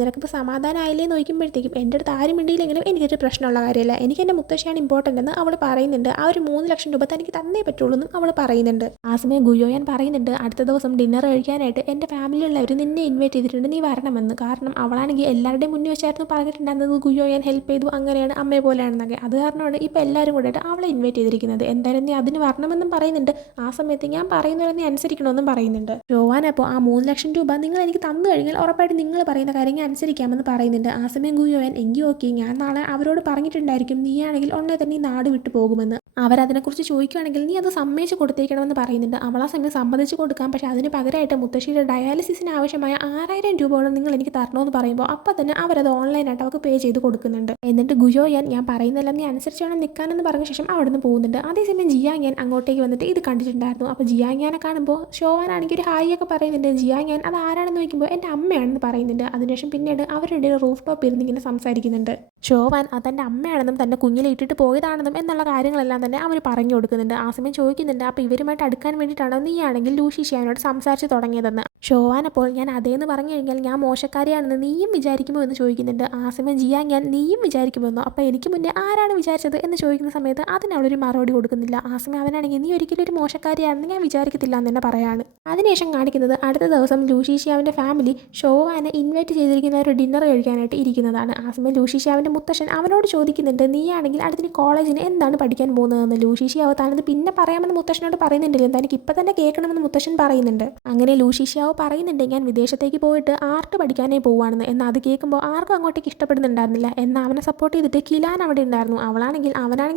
നിനക്കിപ്പോൾ സമാധാനമായില്ലേ നോക്കുമ്പോഴത്തേക്കും എൻ്റെ അടുത്ത് ആരും മിണ്ടിയില്ലെങ്കിലും എനിക്കൊരു പ്രശ്നമുള്ള കാര്യമില്ല, എനിക്ക് എൻ്റെ മുത്തശ്ശിയാണ് ഇമ്പോർട്ടൻ്റ് എന്ന് അവൾ പറയുന്നുണ്ട്. ആ ഒരു 3 ലക്ഷം രൂപ തനിക്ക് തന്നേ പറ്റുള്ളൂ എന്നും അവൾ പറയുന്നുണ്ട്. ആ സമയം ഗുയോയാൻ പറയുന്നുണ്ട് അടുത്ത ദിവസം ഡിന്നർ കഴിക്കാനായിട്ട് എൻ്റെ ഫാമിലിയുള്ളവർ നിന്നെ ഇൻവൈറ്റ് ചെയ്തിട്ടുണ്ട്, നീ വരണമെന്ന്. കാരണം അവളാണെങ്കിൽ എല്ലാവരുടെയും മുന്നിൽ വെച്ചായിരുന്നു പറഞ്ഞിട്ടുണ്ടായിരുന്നത് ഗുയോയാൻ ഹെൽപ്പ് ചെയ്തു, അങ്ങനെയാണ് അമ്മയെ പോലെയാണെന്നൊക്കെ. അത് കാരണമാണ് ഇപ്പോൾ എല്ലാവരും കൂടെ അവളെ ഇൻവൈറ്റ് ചെയ്തിരിക്കുന്നത്. എന്തായാലും നീ അതിന് വരണമെന്നും പറയുന്നുണ്ട്. ആ സമയത്ത് ഞാൻ പറയുന്നവരെ നീ അനുസരിക്കണമെന്നും പറയുന്നുണ്ട്. ഷോവാൻ അപ്പോൾ ആ 3 ലക്ഷം രൂപ നിങ്ങൾ എനിക്ക് തന്നു കഴിഞ്ഞാൽ ഉറപ്പായിട്ട് നിങ്ങൾ പറയുന്ന കാര്യങ്ങൾ അനുസരിക്കാമെന്ന് പറയുന്നുണ്ട്. ആ സമയം ഗുയോയാൻ എങ്കിൽ ഓക്കെ, ഞാൻ നാളെ അവരോട് പറഞ്ഞിട്ടുണ്ടായിരിക്കും നീയാണെങ്കിൽ ഉടനെ തന്നെ ഈ നാട് വിട്ടു പോകുമെന്ന്. അവരതിനെക്കുറിച്ച് ചോദിക്കുകയാണെങ്കിൽ നീ അത് സമ്മതിച്ച് കൊടുത്തേക്കണമെന്ന് പറയുന്നുണ്ട്. അവൾ ആ സമയം സമ്മതിച്ച് കൊടുക്കാം, പക്ഷേ അതിന് പകരമായിട്ട് മുത്തശ്ശിയുടെ ഡയാലിസിസിന് ആവശ്യമായ 6000 രൂപയോളം നിങ്ങൾ എനിക്ക് തരണമെന്ന് പറയുമ്പോൾ അപ്പം തന്നെ അവരത് ഓൺലൈനായിട്ട് അവർക്ക് പേ ചെയ്ത് കൊടുക്കുന്നുണ്ട്. എന്നിട്ട് ഗുയോയാൻ ഞാൻ പറയുന്നതെല്ലാം നീ അനുസരിച്ച് വേണം നിൽക്കാനെന്ന് പറഞ്ഞ ശേഷം അവിടെ നിന്ന് പോകുന്നുണ്ട്. അതേസമയം ജിയാങ്യാൻ അങ്ങോട്ടേക്ക് വന്നിട്ട് ഇത് കണ്ടിട്ടുണ്ടായിരുന്നു. അപ്പോൾ ജിയാങ്യാനെ കാണുമ്പോൾ ഷോവാനാണെങ്കിൽ ഒരു ഹായ് ഒക്കെ പറയുന്നുണ്ട്. ജിയാങ്യാൻ അത് ആരാണെന്ന് നോക്കുമ്പോൾ എൻ്റെ അമ്മയാണെന്ന് പറയുന്നുണ്ട്. അതിനുശേഷം പിന്നീട് അവരുടെ റൂഫ് ടോപ്പ് ഇരുന്ന് ഇങ്ങനെ സംസാരിക്കുന്നുണ്ട്. ഷോവാൻ അതെൻ്റെ അമ്മയാണെന്നും തന്നെ കുഞ്ഞിലെ ഇട്ടിട്ട് പോയതാണെന്നും എന്നുള്ള കാര്യങ്ങളെല്ലാം തന്നെ അവർ പറഞ്ഞു കൊടുക്കുന്നുണ്ട്. ആ സമയം ചോദിക്കുന്നുണ്ട് അപ്പോൾ ഇവരുമായിട്ട് അടുക്കാൻ വേണ്ടിയിട്ടാണ് നീയാണെങ്കിൽ ലൂഷീഷിയാനോട് സംസാരിച്ച് തുടങ്ങിയതെന്ന്. ഷോവാൻ അപ്പോൾ ഞാൻ അതേന്ന് പറഞ്ഞു കഴിഞ്ഞാൽ ഞാൻ മോശക്കാരിയാണെന്ന് നീയും വിചാരിക്കുമോ എന്ന് ചോദിക്കുന്നുണ്ട്. ആ സമയം ജിയാങ്യാൻ നീയും വിചാരിക്കുമെന്നോ, അപ്പോൾ എനിക്ക് മുന്നേ ആരാണ് വിചാരിച്ചത് എന്ന് ചോദിക്കുന്ന സമയത്ത് അതിനവളൊരു മറുപടി കൊടുക്കുന്നില്ല. ആ സമയം അവനാണെങ്കിൽ നീ ഒരിക്കലും ഒരു മോശക്കാരിയാണെന്ന് ഞാൻ വിചാരിക്കത്തില്ല എന്ന് തന്നെ പറയാണ്. അതിനുശേഷം കാണിക്കുന്നത് അടുത്ത ദിവസം ലൂഷീഷിയാവിൻ്റെ ഫാമിലി ഷോവാനെ ഇൻവൈറ്റ് ചെയ്തിരിക്കുന്ന ഒരു ഡിന്നർ കഴിക്കാനായിട്ട് ഇരിക്കുന്നതാണ്. ആ സമയം ലൂഷീഷിയാവിൻ്റെ മുത്തശ്ശൻ അവനോട് ചോദിക്കുന്നുണ്ട് നീയാണെങ്കിൽ അടുത്തിന് കോളേജിന് എന്താണ് പഠിക്കാൻ പോകുന്നതെന്ന്. ലൂഷീഷിയാവ് താനത് പിന്നെ പറയാമെന്ന് മുത്തശ്ശനോട് പറയുന്നുണ്ടല്ലോ, തനിക്ക് ഇപ്പം തന്നെ കേൾക്കണമെന്ന് മുത്തശ്ശൻ പറയുന്നുണ്ട്. അങ്ങനെ ലൂഷീഷിയാവ് പറയുന്നുണ്ട് ഞാൻ വിദേശത്തേക്ക് പോയിട്ട് ആർട്ട് പഠിക്കാനേ പോവുകയാണെന്ന്. എന്നാൽ അത് കേൾക്കുമ്പോൾ ആർക്കും അങ്ങോട്ടേക്ക് ഇഷ്ടപ്പെടുന്നുണ്ടായിരുന്നില്ല. എന്നാൽ അവനെ സപ്പോർട്ട് ചെയ്തിട്ട് കിലാൻ അവിടെ ഉണ്ടായിരുന്നു. അവനാണെങ്കിൽ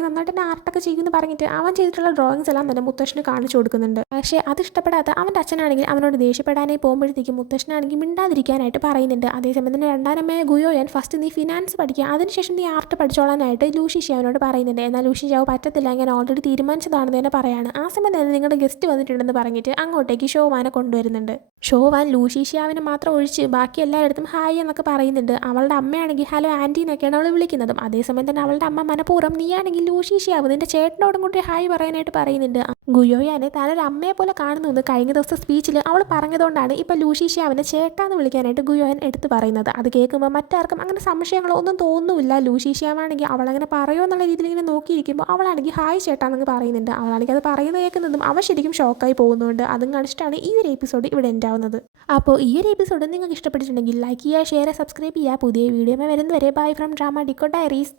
നന്നായിട്ട് തന്നെ ആർട്ടൊക്കെ ചെയ്യുമെന്ന് പറഞ്ഞിട്ട് അവൻ ചെയ്തിട്ടുള്ള ഡ്രോയിങ്സ് എല്ലാം തന്നെ മുത്തശ്ശന് കാണിച്ചു കൊടുക്കുന്നുണ്ട്. പക്ഷേ അത് ഇഷ്ടപ്പെടാത്ത അവൻ്റെ അച്ഛനാണെങ്കിൽ അവനോട് ദേഷ്യപ്പെടാനായി പോകുമ്പോഴത്തേക്കും മുത്തശ്ശനാണെങ്കിൽ മിണ്ടാതിരിക്കാനായിട്ട് പറയുന്നുണ്ട്. അതേസമയം തന്നെ രണ്ടാനമ്മയെ ഗുയോയാൻ ഫസ്റ്റ് നീ ഫിനാൻസ് പഠിക്കുക, അതിനുശേഷം നീ ആർട്ട് പഠിച്ചോളാനായിട്ട് ലൂഷീഷിയാവിനോട് പറയുന്നുണ്ട്. എന്നാൽ ലൂഷീഷിയാവ് പറ്റത്തില്ല, ഞാൻ ഓൾറെഡി തീരുമാനിച്ചതാണെന്ന് തന്നെ പറയാണ്. ആ സമയം തന്നെ നിങ്ങളുടെ ഗസ്റ്റ് വന്നിട്ടുണ്ടെന്ന് പറഞ്ഞിട്ട് അങ്ങോട്ടേക്ക് ഷോവാനെ കൊണ്ടുവരുന്നുണ്ട്. ഷോവാൻ ലൂഷീഷിയാവിനെ മാത്രം ഒഴിച്ച് ബാക്കി എല്ലായിടത്തും ഹായ് എന്നൊക്കെ പറയുന്നുണ്ട്. അവളുടെ അമ്മയാണെങ്കിൽ ഹലോ ആൻറ്റി എന്നൊക്കെയാണ് അവൾ വിളിക്കുന്നതും. അതേസമയം തന്നെ അവളുടെ അമ്മ മനഃപൂർവ്വം നീയാണെങ്കിൽ ലൂഷീഷിയാവ് നിന്റെ ചേട്ടനോടും കൂടി ഹായ് പറയാനായിട്ട് പറയുന്നുണ്ട്. ഗുയോയാനെ താനൊരു അമ്മയെ പോലെ കാണുന്നു കഴിഞ്ഞ ദിവസത്തെ സ്പീച്ചിൽ അവൾ പറഞ്ഞതുകൊണ്ടാണ് ഇപ്പം ലൂഷീഷിയാവിനെ ചേട്ടാന്ന് വിളിക്കാനായിട്ട് ഗുയോയൻ എടുത്ത് പറയുന്നത്. അത് കേൾക്കുമ്പോൾ മറ്റാർക്കും അങ്ങനെ സംശയങ്ങളോ ഒന്നും തോന്നുന്നില്ല. ലൂഷീഷിയാവാണെങ്കിൽ അവളങ്ങനെ പറയുമോ എന്നുള്ള രീതിയിൽ ഇങ്ങനെ നോക്കിയിരിക്കുമ്പോൾ അവളാണെങ്കിൽ ഹായ് ചേട്ടാന്നൊക്കെ പറയുന്നുണ്ട്. അവളാണെങ്കിൽ അത് പറയുന്നത് കേൾക്കുന്നതും അവൻ ശരിക്കും ഷോക്കായി പോകുന്നുണ്ട്. അതും കാണിച്ചിട്ടാണ് ഈ ഒരു എപ്പിസോഡ് ഇവിടെ എൻഡ് ആവുന്നത്. അപ്പോൾ ഈ ഒരു എപ്പിസോഡ് നിങ്ങൾക്ക് ഇഷ്ടപ്പെട്ടിട്ടുണ്ടെങ്കിൽ ലൈക്ക് ചെയ്യുക, ഷെയർ, സബ്സ്ക്രൈബ് ചെയ്യുക. പുതിയ വീഡിയോ വരുന്നവരെ ബൈ ഫ്രം ഡ്രാമ ഡിക്കോ ഡയറീസ്.